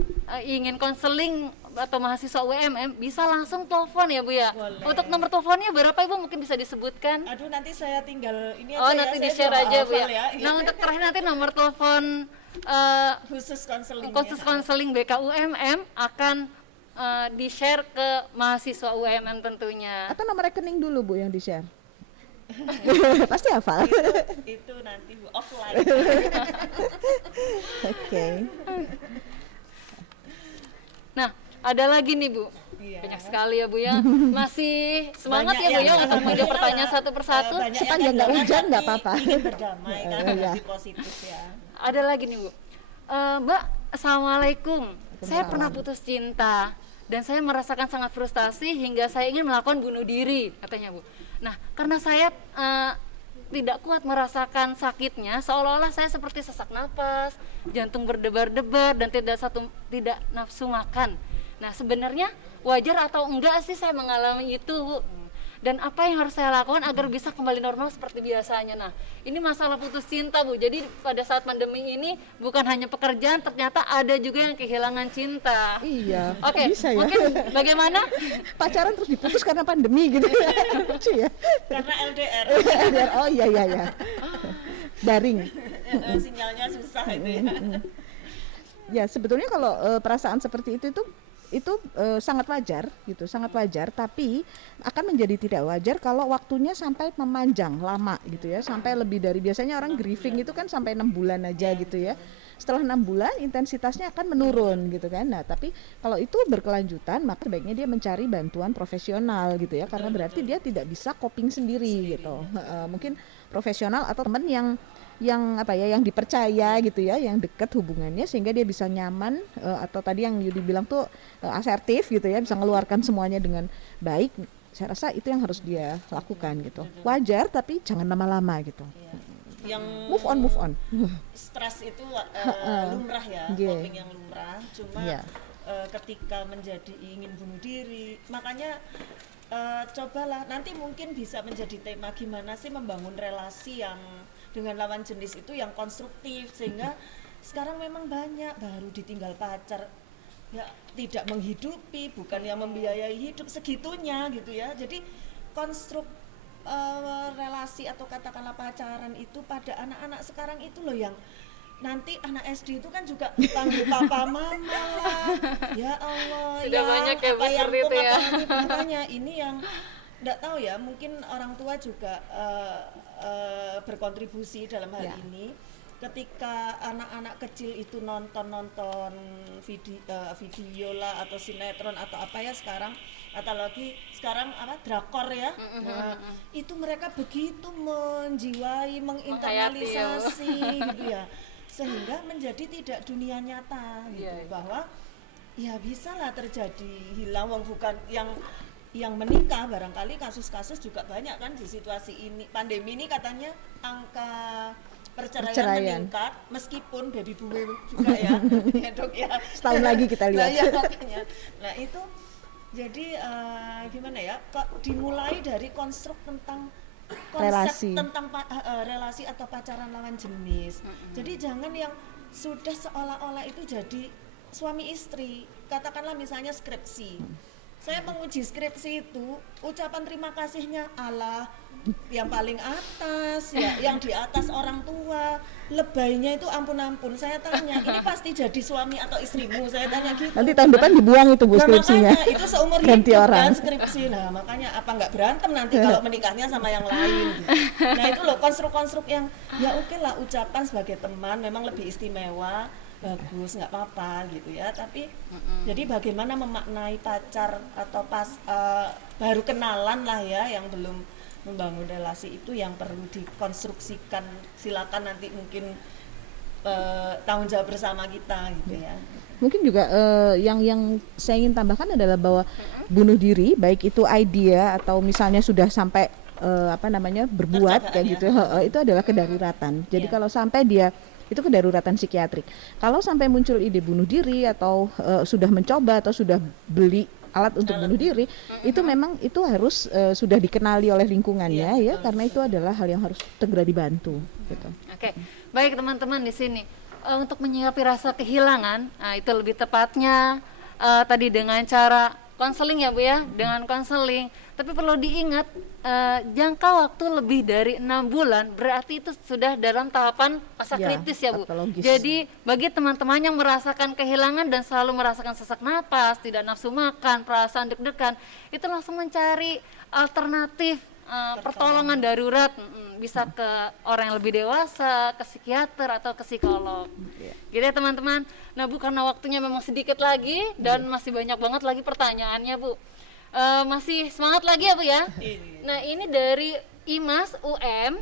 ingin konseling atau mahasiswa UMM bisa langsung telepon ya Bu ya. Boleh. Untuk nomor teleponnya berapa Ibu, mungkin bisa disebutkan? Aduh, nanti saya tinggal ini Oh, aja ya, nanti saya di-share belum aja Bu hafal ya. Iya. Nah, untuk terakhir nanti nomor telepon Khusus konseling. khusus konseling BKUMM akan di-share ke mahasiswa UMM tentunya. Atau nomor rekening dulu Bu yang di-share. Pasti hafal. Itu nanti Bu, offline. Oke. Nah, ada lagi nih Bu. Iya. Banyak sekali ya Bu ya. Masih semangat Banyak ya Bu ya yang untuk menjawab pertanyaan satu persatu. banyak yang Sepanjang nggak agama hujan nggak tapi apa-apa. ingin berdamai kan, Iya. lebih positif ya. Ada lagi nih Bu. Mbak, Assalamualaikum. Saya Waalaikumsalam. pernah putus cinta dan saya merasakan sangat frustasi hingga saya ingin melakukan bunuh diri, katanya Bu. Nah, karena saya tidak kuat merasakan sakitnya, seolah-olah saya seperti sesak napas, jantung berdebar-debar dan tidak nafsu makan. Nah, sebenarnya wajar atau enggak sih saya mengalami itu, Bu? Dan apa yang harus saya lakukan agar bisa kembali normal seperti biasanya? Nah, ini masalah putus cinta Bu. Jadi pada saat pandemi ini bukan hanya pekerjaan, ternyata ada juga yang kehilangan cinta. Iya. Oke, Bisa ya. mungkin bagaimana? Pacaran terus diputus karena pandemi gitu. Lucu ya. Karena LDR. Oh iya iya iya. Daring. Sinyalnya susah itu ya. Ya sebetulnya kalau perasaan seperti itu sangat wajar gitu, sangat wajar, tapi akan menjadi tidak wajar kalau waktunya sampai memanjang lama gitu ya, sampai lebih dari, biasanya orang grieving itu kan sampai 6 bulan aja gitu ya. Setelah 6 bulan intensitasnya akan menurun gitu kan. Nah, tapi kalau itu berkelanjutan maka sebaiknya dia mencari bantuan profesional gitu ya, karena berarti dia tidak bisa coping sendiri gitu. Mungkin profesional atau teman yang apa ya, yang dipercaya gitu ya, yang dekat hubungannya sehingga dia bisa nyaman, atau tadi yang Yudi bilang tuh asertif gitu ya, bisa mengeluarkan semuanya dengan baik. Saya rasa itu yang harus dia lakukan gitu. Wajar tapi jangan lama-lama gitu. Yang Move on. stres itu lumrah ya, Yeah. coping yang lumrah. Cuma Yeah. ketika menjadi ingin bunuh diri, makanya cobalah nanti mungkin bisa menjadi tema gimana sih membangun relasi yang dengan lawan jenis itu yang konstruktif, sehingga sekarang memang banyak baru ditinggal pacar ya tidak menghidupi, bukan yang membiayai hidup segitunya gitu ya. Jadi konstruk relasi atau katakanlah pacaran itu pada anak-anak sekarang itu loh yang nanti anak SD itu kan juga panggil papa mama lah, ya Allah. Sudah banyak ya, Bu, yang seperti itu ya. makanya ini yang nggak tahu ya, mungkin orang tua juga berkontribusi dalam hal Ya. ini. Ketika anak-anak kecil itu nonton video lah atau sinetron atau apa ya sekarang, atau lagi sekarang apa drakor ya, nah itu mereka begitu menjiwai, menginternalisasi gitu ya, sehingga menjadi tidak dunia nyata gitu. Iya, iya. Bahwa ya bisa lah terjadi hilang, wong bukan yang menikah, barangkali kasus-kasus juga banyak kan di situasi ini pandemi ini, katanya angka perceraian meningkat meskipun baby boom juga ya, ya Dok ya. Setahun lagi kita lihat. Nah, ya, makanya. Nah itu jadi gimana ya? Kok dimulai dari konstruk tentang konsep Relasi. tentang relasi atau pacaran lawan jenis. Jadi jangan yang sudah seolah-olah itu jadi suami istri. Katakanlah misalnya skripsi. Saya menguji skripsi itu, ucapan terima kasihnya Allah yang paling atas ya, yang di atas orang tua, lebaynya itu ampun-ampun. Saya tanya, ini pasti jadi suami atau istrimu? Saya tanya gitu. Nanti tahun depan dibuang itu Bu Nah, skripsinya. makanya itu seumur Ganti hidup orang. kan skripsi. Nah makanya apa nggak berantem nanti kalau menikahnya sama yang lain gitu. Nah itu loh konstruk-konstruk yang ya oke lah, ucapan sebagai teman memang lebih istimewa, bagus, nggak apa-apa gitu ya. Tapi jadi bagaimana memaknai pacar atau baru kenalan lah ya, yang belum membangun relasi, itu yang perlu dikonstruksikan. Silakan nanti mungkin tanggung jawab bersama kita gitu ya. Mungkin juga yang saya ingin tambahkan adalah bahwa bunuh diri, baik itu idea atau misalnya sudah sampai berbuat kayak gitu, itu adalah kedaruratan. Jadi kalau sampai dia itu kedaruratan psikiatrik. Kalau sampai muncul ide bunuh diri atau sudah mencoba atau sudah beli alat untuk bunuh diri, itu memang itu harus sudah dikenali oleh lingkungannya ya, karena itu adalah hal yang harus segera dibantu gitu. Oke, baik teman-teman di sini. untuk menyikapi rasa kehilangan, nah itu lebih tepatnya tadi dengan cara konseling ya Bu ya, dengan konseling. Tapi perlu diingat jangka waktu lebih dari 6 bulan berarti itu sudah dalam tahapan masa Ya, kritis ya Bu. patologis. Jadi bagi teman-teman yang merasakan kehilangan dan selalu merasakan sesak napas, tidak nafsu makan, perasaan deg-degan, itu langsung mencari alternatif pertolongan darurat, bisa ke orang yang lebih dewasa, ke psikiater atau ke psikolog. Gitu ya teman-teman. Nah Bu, karena waktunya memang sedikit lagi dan masih banyak banget lagi pertanyaannya Bu. Masih semangat lagi ya Bu ya. Nah ini dari Imas UM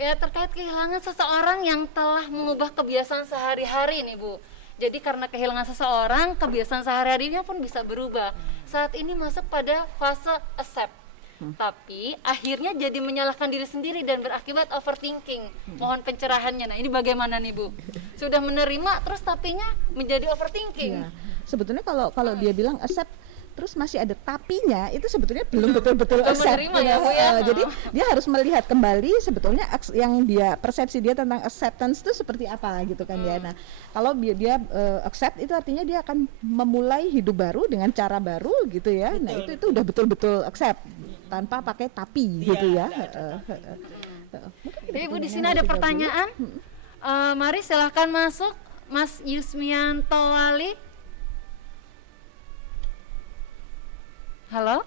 ya, terkait kehilangan seseorang yang telah mengubah kebiasaan sehari-hari nih Bu. Jadi karena kehilangan seseorang, kebiasaan sehari-harinya pun bisa berubah. Saat ini masuk pada fase accept. Tapi akhirnya jadi menyalahkan diri sendiri dan berakibat overthinking. Mohon pencerahannya. Nah ini bagaimana nih Bu? Sudah menerima terus tapinya menjadi overthinking. Iya. Sebetulnya kalau dia bilang accept terus masih ada tapinya, itu sebetulnya belum betul-betul Belum accept. menerima ya, Bu, ya. Jadi dia harus melihat kembali sebetulnya yang dia persepsi dia tentang acceptance itu seperti apa gitu kan ya. Nah, kalau dia accept itu artinya dia akan memulai hidup baru dengan cara baru gitu ya. Nah, itu udah betul-betul accept tanpa pakai tapi gitu ya. Jadi Bu, di sini ada pertanyaan. Mari silahkan masuk, Mas Yusmianto Wali. Halo,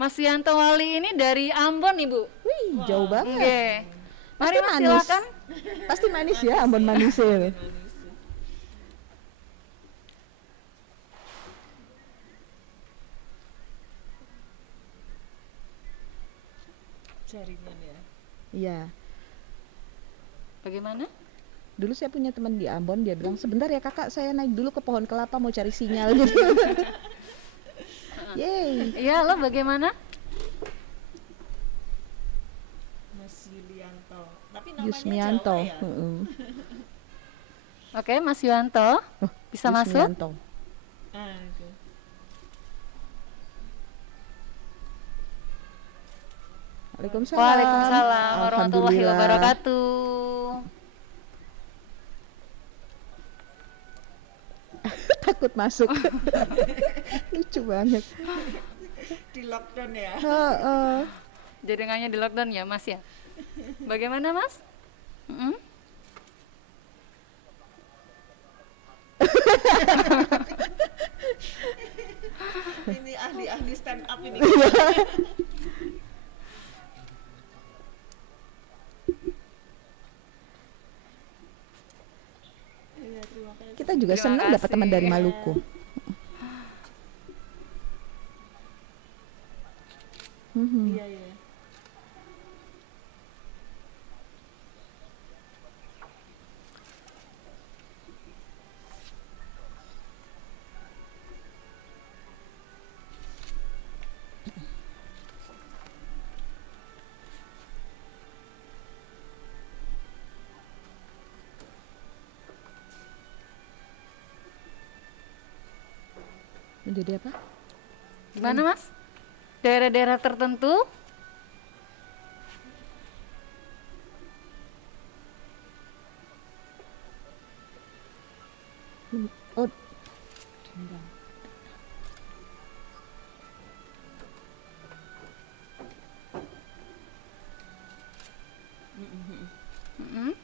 Mas Yanto Wali ini dari Ambon nih Bu. Wih, jauh banget. Oke. Mari Pasti Mas manis. silakan. Pasti manis ya, Ambon manisnya. Jaringan ya. Iya. Bagaimana? Dulu saya punya teman di Ambon, dia bilang sebentar ya kakak, saya naik dulu ke pohon kelapa mau cari sinyal gitu. Yeay. Iya, lo bagaimana? Mas Yulianto. Tapi namanya Yusmianto. Jawa ya. Oke, Mas Yuanto, bisa masuk? Yusmianto. Oke. Waalaikumsalam. Waalaikumsalam warahmatullahi Alhamdulillah. wabarakatuh. Takut masuk. Lucu banget. Di lockdown ya. Heeh. Jaringannya di lockdown ya Mas ya? Bagaimana Mas? Mm-mm. Ini ahli-ahli stand up ini. Iya, terima kasih. Kita juga Terima senang dapat kasih. teman dari Maluku. Iya, iya. Menjadi apa? Gimana Mas? Daerah-daerah tertentu? Oh, Mm-mm.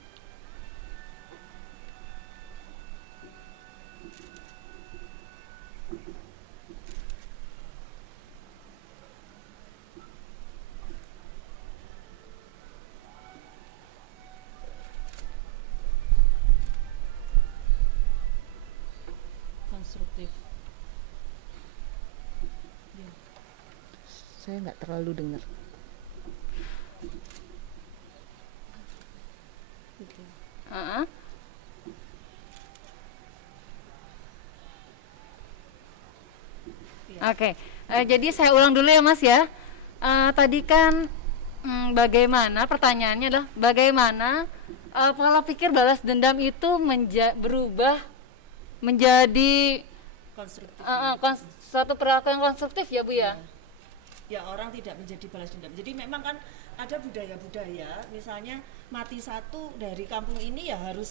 Konstruktif. saya nggak terlalu dengar. Gitu. Uh-uh. Oke, jadi saya ulang dulu ya Mas ya. Tadi kan bagaimana pertanyaannya adalah bagaimana pola pikir balas dendam itu berubah menjadi Konstruktif. suatu perilaku yang konstruktif ya Bu ya? Ya, orang tidak menjadi balas dendam. Jadi memang kan ada budaya-budaya, misalnya mati satu dari kampung ini ya harus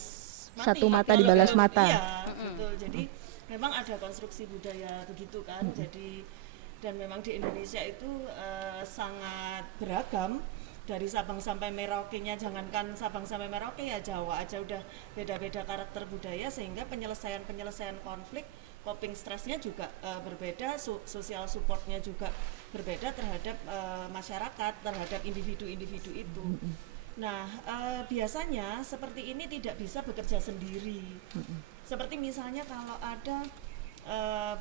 Satu mata Kalau dibalas belum- mata. Iya, betul. Jadi memang ada konstruksi budaya begitu kan. Jadi dan memang di Indonesia itu sangat beragam, dari Sabang sampai Merauke-nya, jangankan Sabang sampai Merauke, ya Jawa aja udah beda-beda karakter budaya, sehingga penyelesaian konflik, coping stresnya juga berbeda, sosial supportnya juga berbeda terhadap masyarakat, terhadap individu-individu itu. Nah, biasanya seperti ini tidak bisa bekerja sendiri. Seperti misalnya kalau ada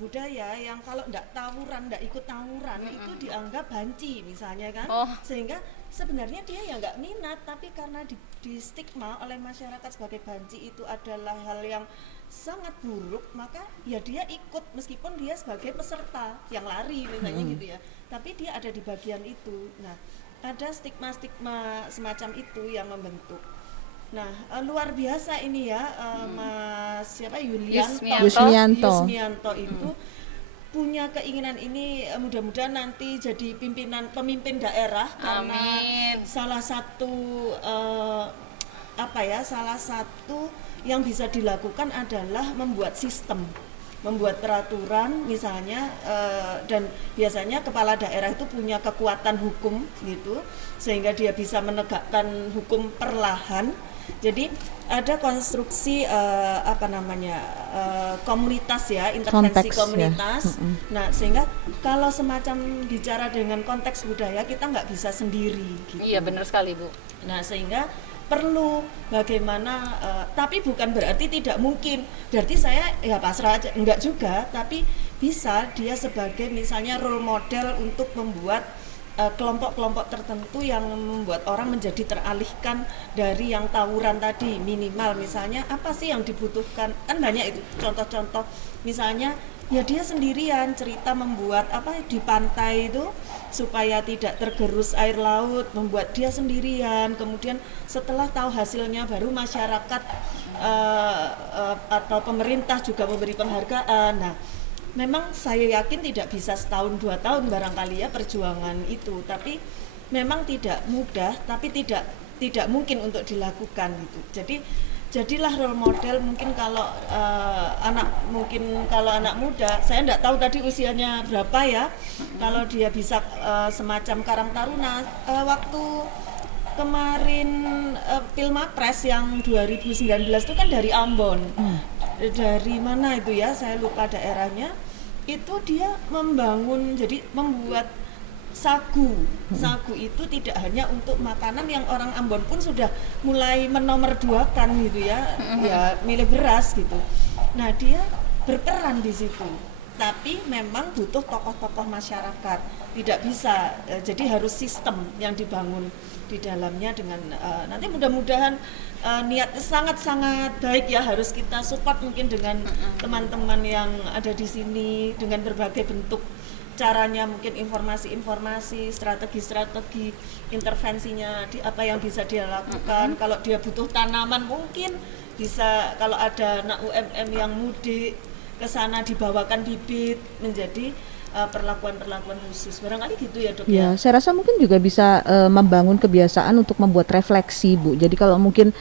budaya yang kalau nggak ikut tawuran itu dianggap banci misalnya kan. Sehingga sebenarnya dia ya nggak minat, tapi karena di stigma oleh masyarakat sebagai banci itu adalah hal yang sangat buruk, maka ya dia ikut meskipun dia sebagai peserta yang lari misalnya gitu ya, tapi dia ada di bagian itu. Nah, ada stigma-stigma semacam itu yang membentuk. Nah, luar biasa ini ya, Mas Yusmianto itu punya keinginan ini, mudah-mudahan nanti jadi pemimpin daerah. Amin. Karena salah satu salah satu yang bisa dilakukan adalah membuat sistem, membuat peraturan misalnya, dan biasanya kepala daerah itu punya kekuatan hukum gitu, sehingga dia bisa menegakkan hukum perlahan. Jadi ada konstruksi komunitas ya, intervensi Konteks, komunitas. ya. Nah, sehingga kalau semacam bicara dengan konteks budaya, kita nggak bisa sendiri gitu. Iya, benar sekali, Bu. Nah, sehingga perlu bagaimana, tapi bukan berarti tidak mungkin, berarti saya ya pasrah aja, enggak juga, tapi bisa dia sebagai misalnya role model untuk membuat kelompok-kelompok tertentu yang membuat orang menjadi teralihkan dari yang tawuran tadi. Minimal misalnya apa sih yang dibutuhkan, kan banyak itu contoh-contoh, misalnya ya dia sendirian cerita membuat di pantai itu supaya tidak tergerus air laut, membuat dia sendirian, kemudian setelah tahu hasilnya baru masyarakat atau pemerintah juga memberi penghargaan. Nah, memang saya yakin tidak bisa setahun 2 tahun barangkali ya perjuangan itu, tapi memang tidak mudah, tapi tidak mungkin untuk dilakukan gitu. Jadi jadilah role model. Mungkin kalau anak muda, saya enggak tahu tadi usianya berapa ya, kalau dia bisa semacam Karang Taruna, waktu kemarin Pilmapres yang 2019 itu kan dari Ambon, dari mana itu ya, saya lupa daerahnya. Itu dia membuat sagu. Sagu itu tidak hanya untuk makanan, yang orang Ambon pun sudah mulai menomorduakan gitu ya, ya milih beras gitu. Nah, dia berperan di situ. Tapi memang butuh tokoh-tokoh masyarakat. Tidak bisa, jadi harus sistem yang dibangun di dalamnya dengan nanti mudah-mudahan niatnya sangat-sangat baik ya, harus kita support mungkin dengan teman-teman yang ada di sini dengan berbagai bentuk caranya, mungkin informasi-informasi, strategi-strategi intervensinya, apa yang bisa dia lakukan. Kalau dia butuh tanaman mungkin bisa, kalau ada anak UMM yang mudik ke sana dibawakan bibit menjadi perlakuan-perlakuan khusus, barangkali gitu ya Dok Ya, saya rasa mungkin juga bisa membangun kebiasaan untuk membuat refleksi, Bu. Jadi kalau mungkin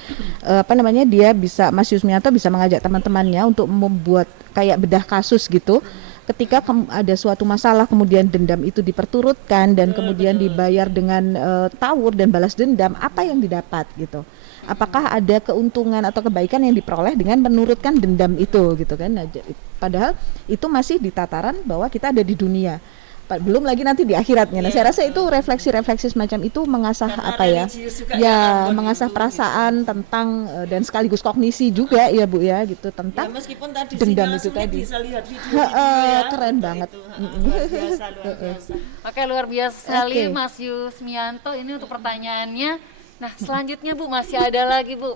dia bisa, Mas Yusmianto bisa mengajak teman-temannya untuk membuat kayak bedah kasus gitu. Ketika ada suatu masalah, kemudian dendam itu diperturutkan dan kemudian dibayar dengan tawur dan balas dendam, apa yang didapat gitu? Apakah ada keuntungan atau kebaikan yang diperoleh dengan menurutkan dendam itu gitu kan? Nah, padahal itu masih di tataran bahwa kita ada di dunia, belum lagi nanti di akhiratnya. Nah, saya rasa itu refleksi-refleksi semacam itu mengasah mengasah perasaan tentang dan sekaligus kognisi juga ya Bu ya gitu, tentang meskipun tadi dendam itu tadi. Bisa lihat video ya, keren banget. Luar biasa. Oke, luar biasa sekali Mas Yusmianto ini untuk pertanyaannya. Nah, selanjutnya Bu, masih ada lagi Bu.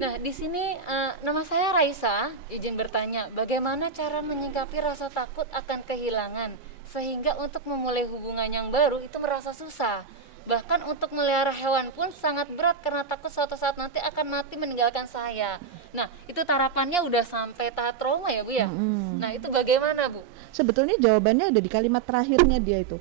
Nah, di sini nama saya Raisa, izin bertanya, bagaimana cara menyikapi rasa takut akan kehilangan sehingga untuk memulai hubungan yang baru itu merasa susah. Bahkan untuk melihara hewan pun sangat berat karena takut suatu saat nanti akan mati meninggalkan saya. Nah, itu tarapannya udah sampai tahap trauma ya Bu ya? Nah, itu bagaimana Bu? Sebetulnya jawabannya ada di kalimat terakhirnya dia itu.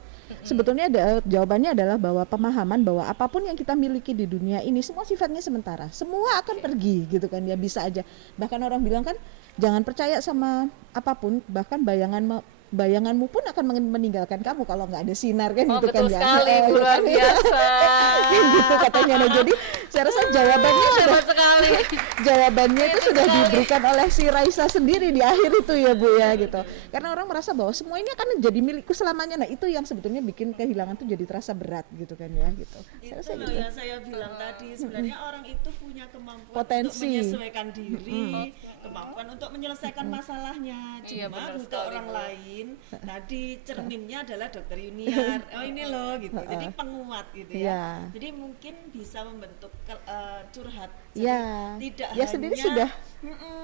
Sebetulnya jawabannya adalah bahwa pemahaman bahwa apapun yang kita miliki di dunia ini semua sifatnya sementara, semua akan pergi gitu kan ya, bisa aja. Bahkan orang bilang kan jangan percaya sama apapun, bahkan bayanganmu pun akan meninggalkan kamu kalau nggak ada sinar kan gitu kan betul ya. sekali, luar biasa. Gitu katanya. Nah, jadi saya rasa jawabannya sudah Hebat sekali. jawabannya itu sudah diberikan oleh si Raisa sendiri di akhir itu ya Bu ya gitu. Karena orang merasa bahwa semua ini akan jadi milikku selamanya. Nah, itu yang sebetulnya bikin kehilangan tuh jadi terasa berat gitu kan ya gitu. Saya rasa Itu loh gitu. yang saya bilang tadi, sebenarnya orang itu punya kemampuan Potensi. untuk menyesuaikan diri, kemampuan untuk menyelesaikan masalahnya. Iya, Cuma benar untuk sekali, orang Bu. lain, tadi cerminnya adalah dokter Yuniar. Oh ini loh gitu. Jadi penguat gitu ya. Iya. Jadi mungkin bisa membentuk curhat. Jadi Iya. tidak Ya hanya sendiri sudah.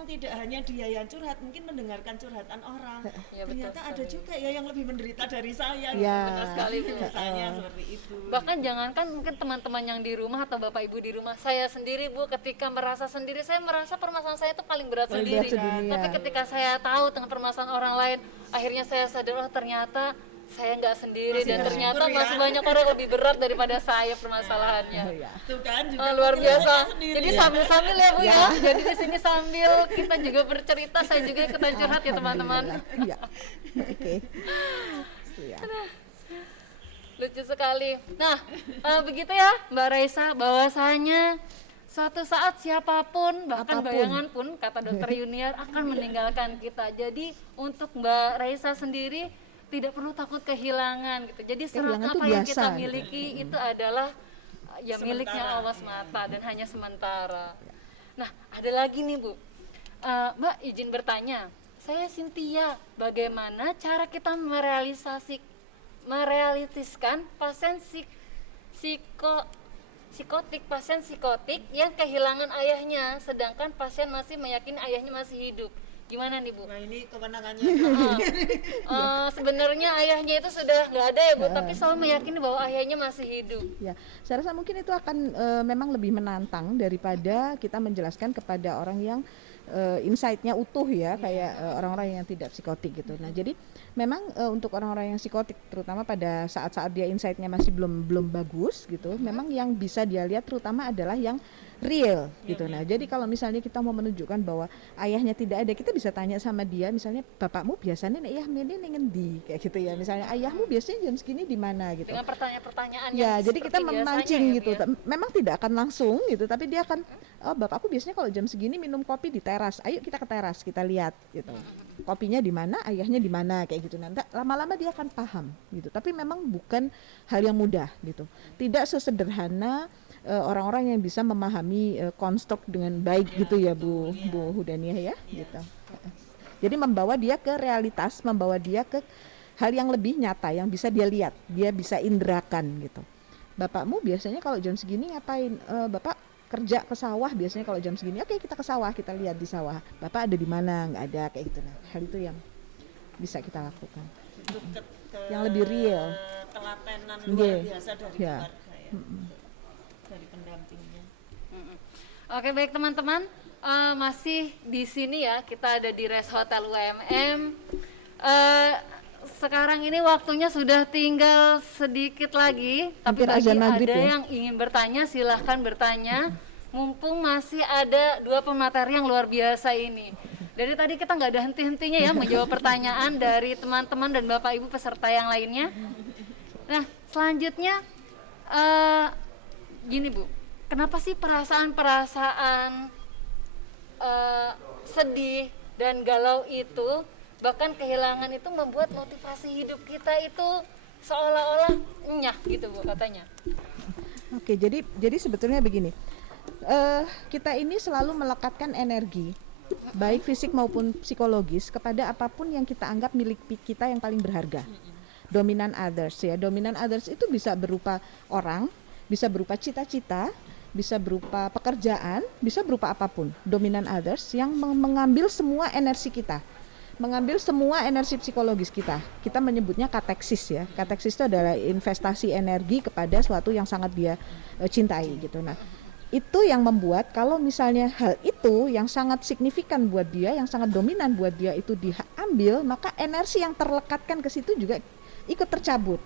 Tidak hanya dia yang curhat, mungkin mendengarkan curhatan orang. Iya, betul Ternyata ada sekali. juga ya yang lebih menderita dari saya. Iya. Betul sekali, Bu. Misalnya seperti itu. Bahkan jangankan mungkin teman-teman yang di rumah atau bapak ibu di rumah, saya sendiri Bu, ketika merasa sendiri, saya merasa permasalahan saya itu paling berat Paling sendiri. berat sedunia. Tapi ketika saya tahu tentang permasalahan orang lain, akhirnya saya sadar, oh ternyata saya nggak sendiri, Masih dan bersyukur ternyata ya. masih banyak orang yang lebih berat daripada saya permasalahannya. Oh, ya. Tuh kan juga Luar mungkin biasa. saya sendiri. Jadi sambil-sambil ya Bu ya. Jadi di sini sambil kita juga bercerita, saya juga ikutan curhat ya teman-teman. Iya. Oke. Iya. Lucu sekali. Nah, begitu ya Mbak Raisa, bahwasanya suatu saat siapapun, bahkan Apapun. bayangan pun, kata dokter Yuniar, akan meninggalkan kita. Jadi untuk Mbak Raisa sendiri tidak perlu takut kehilangan gitu. Jadi serat Kehilangan apa tuh yang biasa, kita gitu. miliki itu adalah ya miliknya Sementara. Allah semata dan hanya sementara. Nah, ada lagi nih Bu. Mbak izin bertanya, saya Cynthia, bagaimana cara kita merealistiskan pasien pasien psikotik yang kehilangan ayahnya, sedangkan pasien masih meyakini ayahnya masih hidup. Gimana nih Bu? Nah ini kewenangannya. Sebenarnya ayahnya itu sudah nggak ada ya Bu, tapi selalu meyakini bahwa ayahnya masih hidup. Ya, saya rasa mungkin itu akan memang lebih menantang daripada kita menjelaskan kepada orang yang insight-nya utuh ya, kayak orang-orang yang tidak psikotik gitu. Nah, jadi memang untuk orang-orang yang psikotik, terutama pada saat-saat dia insight-nya masih belum bagus gitu, memang yang bisa dia lihat terutama adalah yang real gitu. Nah, jadi kalau misalnya kita mau menunjukkan bahwa ayahnya tidak ada, kita bisa tanya sama dia, misalnya bapakmu biasanya ayah ini ngendi kayak gitu ya. Misalnya ayahmu biasanya jam segini di mana gitu. Dengan pertanyaan-pertanyaan Ya, yang jadi kita seperti memancing biasanya ya, gitu. Bu, ya? Memang tidak akan langsung gitu, tapi dia akan, oh bapakku biasanya kalau jam segini minum kopi di teras. Ayo kita ke teras, kita lihat gitu. Kopinya di mana, ayahnya di mana kayak gitu. Nanti lama-lama dia akan paham gitu. Tapi memang bukan hal yang mudah gitu. Tidak sesederhana orang-orang yang bisa memahami konstruk dengan baik gitu ya Bu Hudaniah ya gitu. Jadi membawa dia ke realitas, membawa dia ke hal yang lebih nyata yang bisa dia lihat, dia bisa indrakan gitu. Bapakmu biasanya kalau jam segini ngapain? Bapak kerja ke sawah biasanya kalau jam segini. Oke, kita ke sawah, kita lihat di sawah. Bapak ada di mana? Nggak ada kayak gitu. Nah, hal itu yang bisa kita lakukan. Itu Yang lebih real. Telatenan Iya. luar biasa dari Ya. keluarga ya. Dari pendampingnya. Oke, baik teman-teman, masih di sini ya, kita ada di Res Hotel UMM. Sekarang ini waktunya sudah tinggal sedikit lagi, tapi Hampir bagi azan maghrib ada ya. yang ingin bertanya silahkan bertanya. Mumpung masih ada dua pemateri yang luar biasa ini. Dari tadi kita nggak ada henti-hentinya ya menjawab pertanyaan dari teman-teman dan Bapak Ibu peserta yang lainnya. Nah, selanjutnya gini Bu, kenapa sih perasaan-perasaan sedih dan galau itu, bahkan kehilangan itu membuat motivasi hidup kita itu seolah-olah nyah gitu Bu katanya. Oke, jadi sebetulnya begini, kita ini selalu melekatkan energi, baik fisik maupun psikologis, kepada apapun yang kita anggap milik kita yang paling berharga. Dominant others ya, dominant others itu bisa berupa orang, bisa berupa cita-cita, bisa berupa pekerjaan, bisa berupa apapun. Dominant others yang mengambil semua energi kita, mengambil semua energi psikologis kita. Kita menyebutnya kateksis ya. Kateksis itu adalah investasi energi kepada suatu yang sangat dia cintai gitu. Nah, itu yang membuat kalau misalnya hal itu yang sangat signifikan buat dia, yang sangat dominan buat dia itu diambil, maka energi yang terlekatkan ke situ juga ikut tercabut.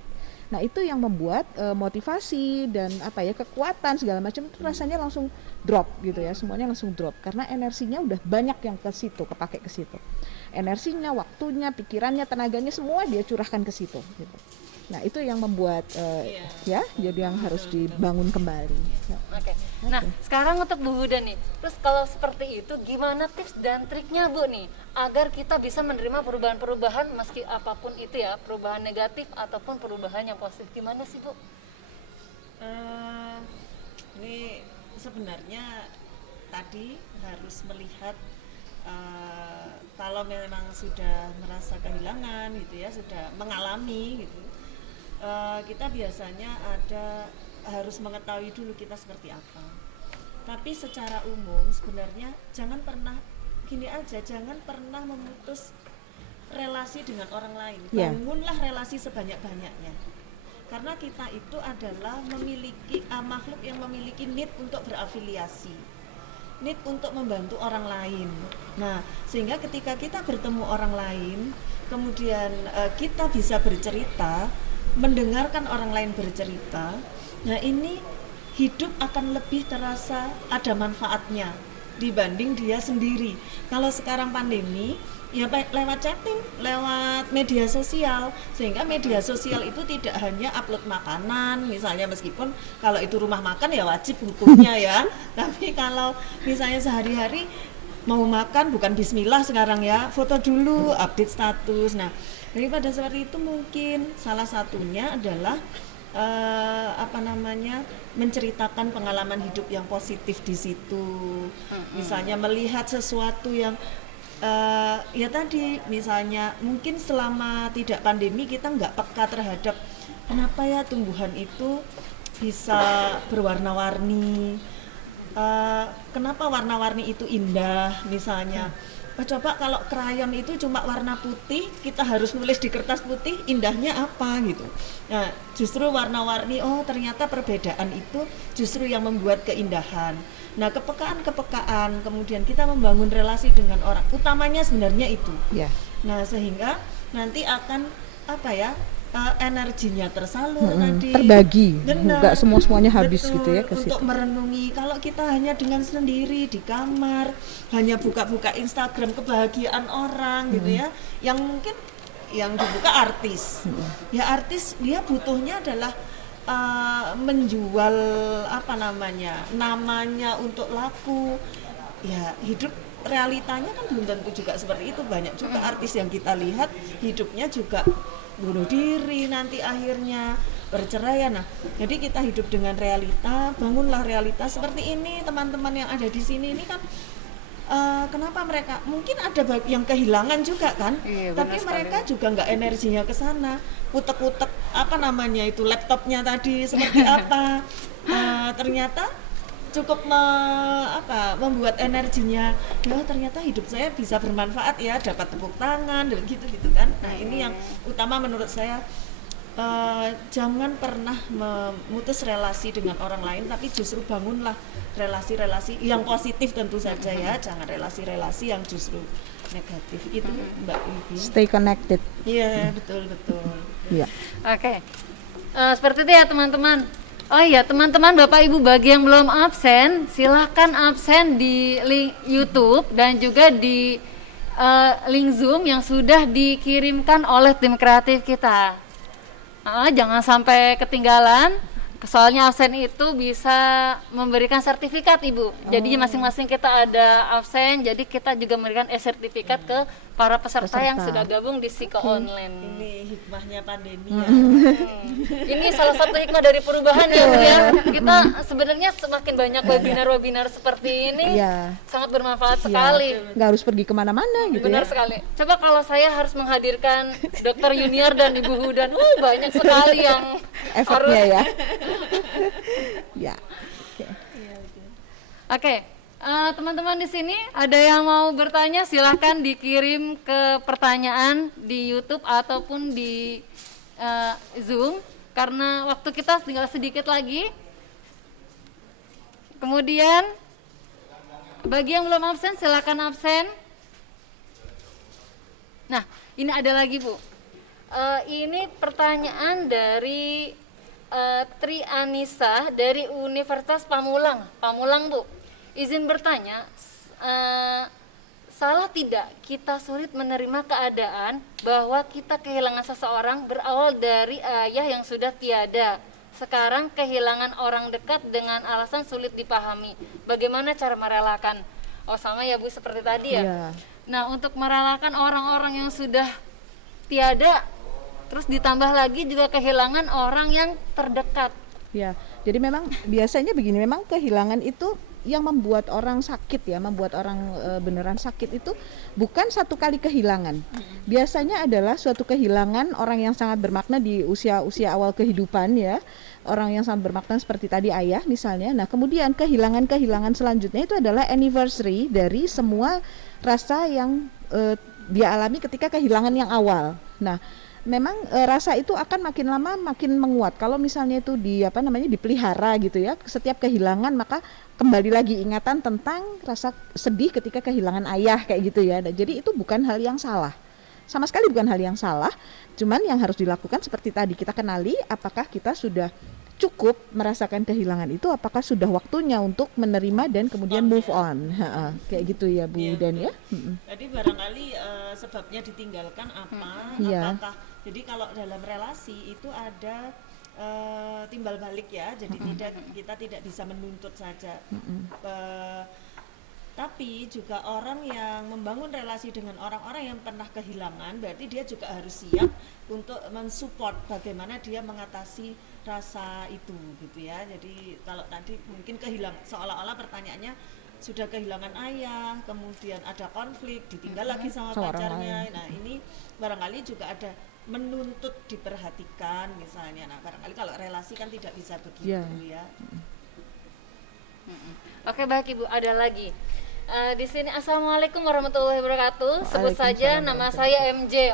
Nah itu yang membuat motivasi dan kekuatan segala macam itu rasanya langsung drop gitu ya, semuanya langsung drop karena energinya udah banyak yang ke situ, kepake ke situ. Energinya, waktunya, pikirannya, tenaganya semua dia curahkan ke situ gitu. Nah itu yang membuat jadi yang harus dibangun kembali. Oke. Nah sekarang untuk Bu Huda nih, terus kalau seperti itu gimana tips dan triknya Bu nih agar kita bisa menerima perubahan-perubahan meski apapun itu ya, perubahan negatif ataupun perubahan yang positif, gimana sih Bu? Ini sebenarnya tadi harus melihat kalau memang sudah merasa kehilangan gitu ya, sudah mengalami gitu, kita biasanya harus mengetahui dulu kita seperti apa. Tapi secara umum sebenarnya jangan pernah memutus relasi dengan orang lain. Bangunlah relasi sebanyak-banyaknya. Karena kita itu adalah memiliki makhluk yang memiliki need untuk berafiliasi, need untuk membantu orang lain. Nah, sehingga ketika kita bertemu orang lain, kemudian kita bisa bercerita, mendengarkan orang lain bercerita, nah ini hidup akan lebih terasa ada manfaatnya dibanding dia sendiri. Kalau sekarang pandemi ya lewat chatting, lewat media sosial, sehingga media sosial itu tidak hanya upload makanan misalnya, meskipun kalau itu rumah makan ya wajib hukumnya ya, tapi kalau misalnya sehari-hari mau makan bukan bismillah sekarang ya, foto dulu, update status. Nah daripada seperti itu mungkin salah satunya adalah menceritakan pengalaman hidup yang positif di situ. Misalnya melihat sesuatu yang ya tadi misalnya mungkin selama tidak pandemi kita nggak peka terhadap kenapa ya tumbuhan itu bisa berwarna-warni, kenapa warna-warni itu indah misalnya. Coba kalau krayon itu cuma warna putih, kita harus nulis di kertas putih, indahnya apa gitu. Nah, justru warna-warni, ternyata perbedaan itu justru yang membuat keindahan. Nah, kepekaan, kemudian kita membangun relasi dengan orang, utamanya sebenarnya itu. Nah, sehingga nanti akan energinya tersalur tadi, terbagi, nggak semuanya habis gitu ya ke situ. Untuk merenungi, kalau kita hanya dengan sendiri di kamar, hanya buka-buka Instagram kebahagiaan orang gitu ya, yang mungkin yang dibuka artis, ya artis dia butuhnya adalah menjual namanya untuk laku, ya hidup realitanya kan belum tentu juga seperti itu. Banyak juga artis yang kita lihat hidupnya juga bunuh diri, nanti akhirnya bercerai. Nah, jadi kita hidup dengan realita, bangunlah realita seperti ini. Teman-teman yang ada di sini ini kan kenapa mereka mungkin ada yang kehilangan juga kan, tapi mereka juga nggak energinya ke sana, utek-utek itu laptopnya tadi seperti apa, ternyata cukup membuat energinya, ya ternyata hidup saya bisa bermanfaat ya, dapat tepuk tangan dan gitu kan. Nah ini yang utama menurut saya, jangan pernah memutus relasi dengan orang lain, tapi justru bangunlah relasi-relasi yang positif tentu saja ya, jangan relasi-relasi yang justru negatif. Itu Mbak Ibi. Stay connected. Iya betul. Iya. Oke. Seperti itu ya teman-teman. Oh iya teman-teman, Bapak Ibu bagi yang belum absen, silahkan absen di link YouTube dan juga di link Zoom yang sudah dikirimkan oleh tim kreatif kita. Jangan sampai ketinggalan, soalnya absen itu bisa memberikan sertifikat Ibu. Jadi masing-masing kita ada absen, jadi kita juga memberikan sertifikat ke para peserta yang sudah gabung di Siko Online. Ini hikmahnya pandemi ya. Ini salah satu hikmah dari perubahan ya Bu ya. Kita sebenarnya semakin banyak webinar-webinar seperti ini sangat bermanfaat sekali. Nggak harus pergi kemana-mana gitu. Benar ya. sekali. Coba kalau saya harus menghadirkan Dokter Junior dan Ibu Hudan, banyak sekali yang efeknya ya. Ya. Oke. Teman-teman di sini ada yang mau bertanya, silahkan dikirim ke pertanyaan di YouTube ataupun di Zoom, karena waktu kita tinggal sedikit lagi. Kemudian bagi yang belum absen silahkan absen. Nah ini ada lagi Bu, Ini pertanyaan dari Tri Anissa dari Universitas Pamulang Bu. Izin bertanya, salah tidak kita sulit menerima keadaan bahwa kita kehilangan seseorang berawal dari ayah yang sudah tiada. Sekarang kehilangan orang dekat dengan alasan sulit dipahami. Bagaimana cara merelakan? Oh sama ya Bu, seperti tadi ya. Iya. Nah untuk merelakan orang-orang yang sudah tiada, terus ditambah lagi juga kehilangan orang yang terdekat. Ya, jadi memang biasanya begini, memang kehilangan itu yang membuat orang sakit ya, membuat orang beneran sakit itu bukan satu kali kehilangan. Biasanya adalah suatu kehilangan orang yang sangat bermakna di usia awal kehidupan ya, orang yang sangat bermakna seperti tadi ayah misalnya. Nah kemudian kehilangan selanjutnya itu adalah anniversary dari semua rasa yang dia alami ketika kehilangan yang awal. Nah memang rasa itu akan makin lama makin menguat kalau misalnya itu dipelihara gitu ya. Setiap kehilangan maka kembali lagi ingatan tentang rasa sedih ketika kehilangan ayah kayak gitu ya. Jadi itu bukan hal yang salah, sama sekali bukan hal yang salah. Cuman yang harus dilakukan seperti tadi, kita kenali apakah kita sudah cukup merasakan kehilangan itu, apakah sudah waktunya untuk menerima dan kemudian move on. Kayak gitu ya Bu Iya, Dan ya. Jadi barangkali sebabnya ditinggalkan apa? Iya. Apakah jadi kalau dalam relasi itu ada timbal balik ya. Jadi kita tidak bisa menuntut saja. Tapi juga orang yang membangun relasi dengan orang-orang yang pernah kehilangan, berarti dia juga harus siap untuk mensupport bagaimana dia mengatasi rasa itu gitu ya. Jadi kalau tadi mungkin seolah-olah pertanyaannya sudah kehilangan ayah, kemudian ada konflik, ditinggal lagi sama Sama orang pacarnya. lain. Nah ini barangkali juga ada menuntut diperhatikan misalnya. Nah barangkali kalau relasi kan tidak bisa begitu ya. Oke baik Ibu, ada lagi. Di sini assalamualaikum warahmatullahi wabarakatuh. Sebut saja nama saya MJ.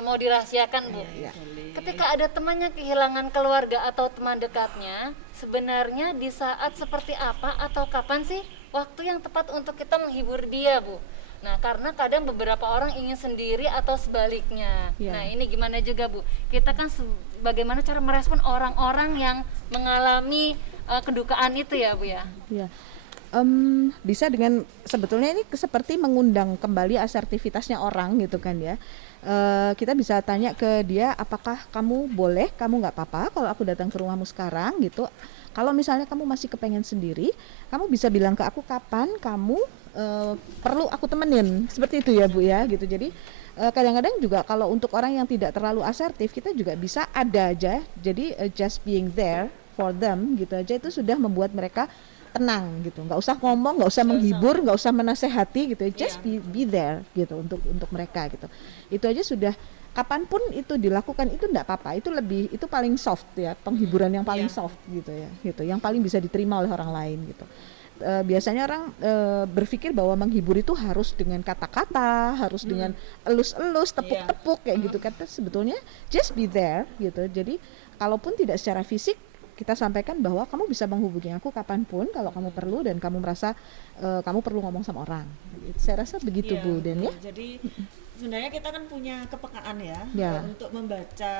Mau dirahasiakan Bu. Iya. Ketika ada teman yang kehilangan keluarga atau teman dekatnya, sebenarnya di saat seperti apa atau kapan sih waktu yang tepat untuk kita menghibur dia Bu? Nah karena kadang beberapa orang ingin sendiri atau sebaliknya. Iya. Nah ini gimana juga Bu? Kita kan bagaimana cara merespon orang-orang yang mengalami kedukaan itu ya Bu ya? Ya, bisa dengan sebetulnya ini seperti mengundang kembali asertivitasnya orang gitu kan ya. Kita bisa tanya ke dia, apakah kamu boleh, kamu nggak apa-apa kalau aku datang ke rumahmu sekarang gitu. Kalau misalnya kamu masih kepengen sendiri, kamu bisa bilang ke aku kapan kamu perlu aku temenin, seperti itu ya Bu ya gitu. Jadi kadang-kadang juga kalau untuk orang yang tidak terlalu asertif, kita juga bisa ada aja. Jadi just being there for them gitu aja itu sudah membuat mereka tenang gitu, nggak usah ngomong, nggak usah menghibur, nggak usah menasehati gitu, just be there gitu untuk mereka gitu. Itu aja sudah, kapanpun itu dilakukan itu enggak apa-apa, itu paling soft ya, penghiburan yang paling soft gitu ya, gitu, yang paling bisa diterima oleh orang lain gitu. Biasanya orang berpikir bahwa menghibur itu harus dengan kata-kata, harus dengan elus-elus, tepuk-tepuk kayak gitu. Kata sebetulnya just be there gitu. Jadi kalaupun tidak secara fisik, kita sampaikan bahwa kamu bisa menghubungi aku kapanpun kalau kamu perlu dan kamu merasa kamu perlu ngomong sama orang. Saya rasa begitu Bu Den ya. Jadi sebenarnya kita kan punya kepekaan ya, untuk membaca,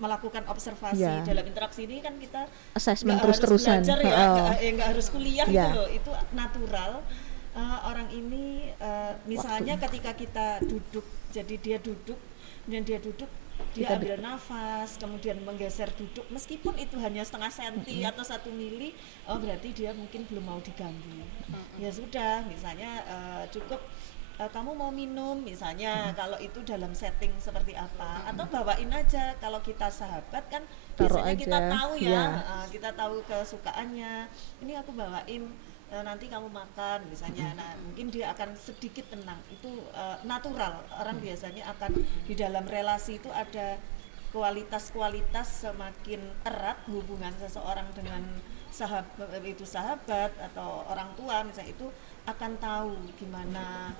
melakukan observasi dalam interaksi ini kan kita assessment terus-terusan belajar nggak harus kuliah gitu loh, itu natural. Orang ini misalnya ketika kita duduk, jadi dia duduk dan dia ambil nafas, kemudian menggeser duduk, meskipun itu hanya setengah senti atau 1 mili, berarti dia mungkin belum mau diganggu. Ya sudah, misalnya cukup kamu mau minum misalnya, kalau itu dalam setting seperti apa, atau bawain aja. Kalau kita sahabat kan biasanya kita tahu kita tahu kesukaannya, ini aku bawain, nanti kamu makan misalnya. Nah mungkin dia akan sedikit tenang, itu natural. Orang biasanya akan di dalam relasi itu ada kualitas-kualitas, semakin erat hubungan seseorang dengan sahabat atau orang tua misalnya, itu akan tahu gimana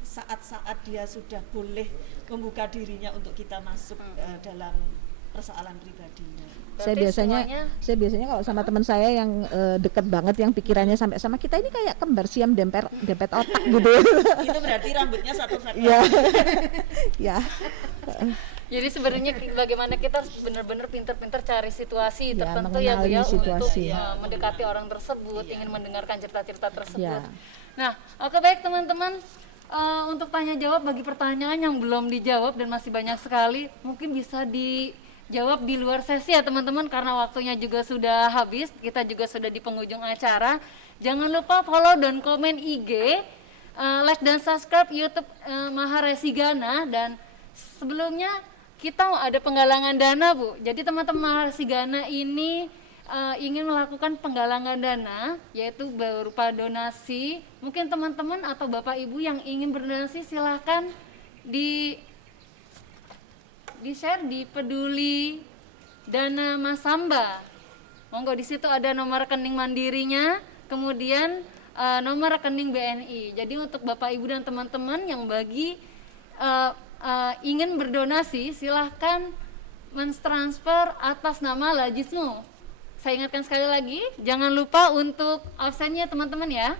saat-saat dia sudah boleh membuka dirinya untuk kita masuk dalam persoalan pribadinya. Saya Berarti biasanya kalau sama teman saya yang deket banget, yang pikirannya sampai sama kita ini kayak kembar siam dempet otak gitu. Itu berarti rambutnya satu frekuensi. Ya, ya. Jadi sebenarnya bagaimana kita harus benar-benar pintar-pintar cari situasi Ya, tertentu ya Bu ya, mengenali situasi. untuk mendekati orang tersebut, ingin mendengarkan cerita-cerita tersebut. Ya. Nah, oke baik teman-teman, untuk tanya jawab bagi pertanyaan yang belum dijawab dan masih banyak sekali, mungkin bisa dijawab di luar sesi ya teman-teman, karena waktunya juga sudah habis, kita juga sudah di penghujung acara. Jangan lupa follow dan komen IG, like dan subscribe YouTube Maharesigana. Dan sebelumnya kita ada penggalangan dana Bu, jadi teman-teman Maharesigana ini ingin melakukan penggalangan dana, yaitu berupa donasi. Mungkin teman-teman atau Bapak Ibu yang ingin berdonasi silahkan di share di Peduli Dana Masamba. Monggo, di situ ada nomor rekening mandirinya, kemudian nomor rekening BNI. Jadi untuk Bapak Ibu dan teman-teman yang ingin berdonasi, silahkan mentransfer atas nama Lajismu. Saya ingatkan sekali lagi, jangan lupa untuk absennya teman-teman ya.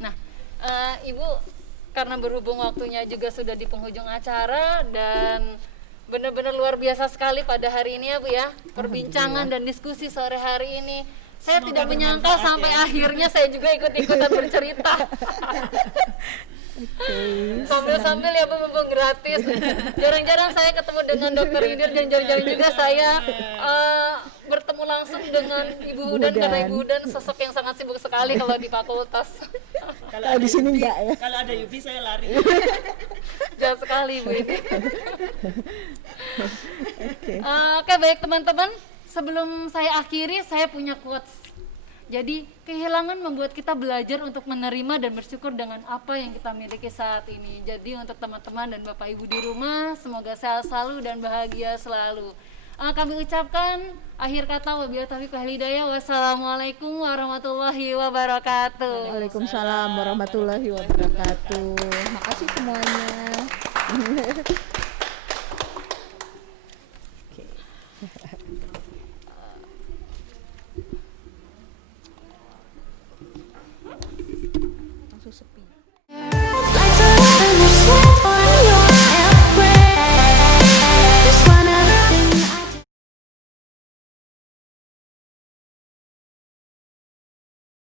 Nah, Ibu, karena berhubung waktunya juga sudah di penghujung acara dan benar-benar luar biasa sekali pada hari ini ya Bu ya, perbincangan dan diskusi sore hari ini. Saya Semoga tidak menyangka bermanfaat sampai ya. akhirnya saya juga ikut-ikutan bercerita. Sambil-sambil ya Bu, mumpung gratis. Jarang-jarang saya ketemu dengan Dokter Yunir dan jarang-jarang juga saya bertemu langsung dengan Ibu Hudan, karena Ibu Hudan sosok yang sangat sibuk sekali kalau di fakultas. Kalau di sini enggak ya. Kalau ada Yubi saya lari. Jahat sekali Bu ini. Oke baik teman-teman, sebelum saya akhiri saya punya quotes. Jadi kehilangan membuat kita belajar untuk menerima dan bersyukur dengan apa yang kita miliki saat ini. Jadi untuk teman-teman dan Bapak Ibu di rumah, semoga sehat selalu dan bahagia selalu. Kami ucapkan akhir kata, wabillahi taufiq wal hidayah. Wassalamualaikum warahmatullahi wabarakatuh. Waalaikumsalam warahmatullahi wabarakatuh. Makasih semuanya.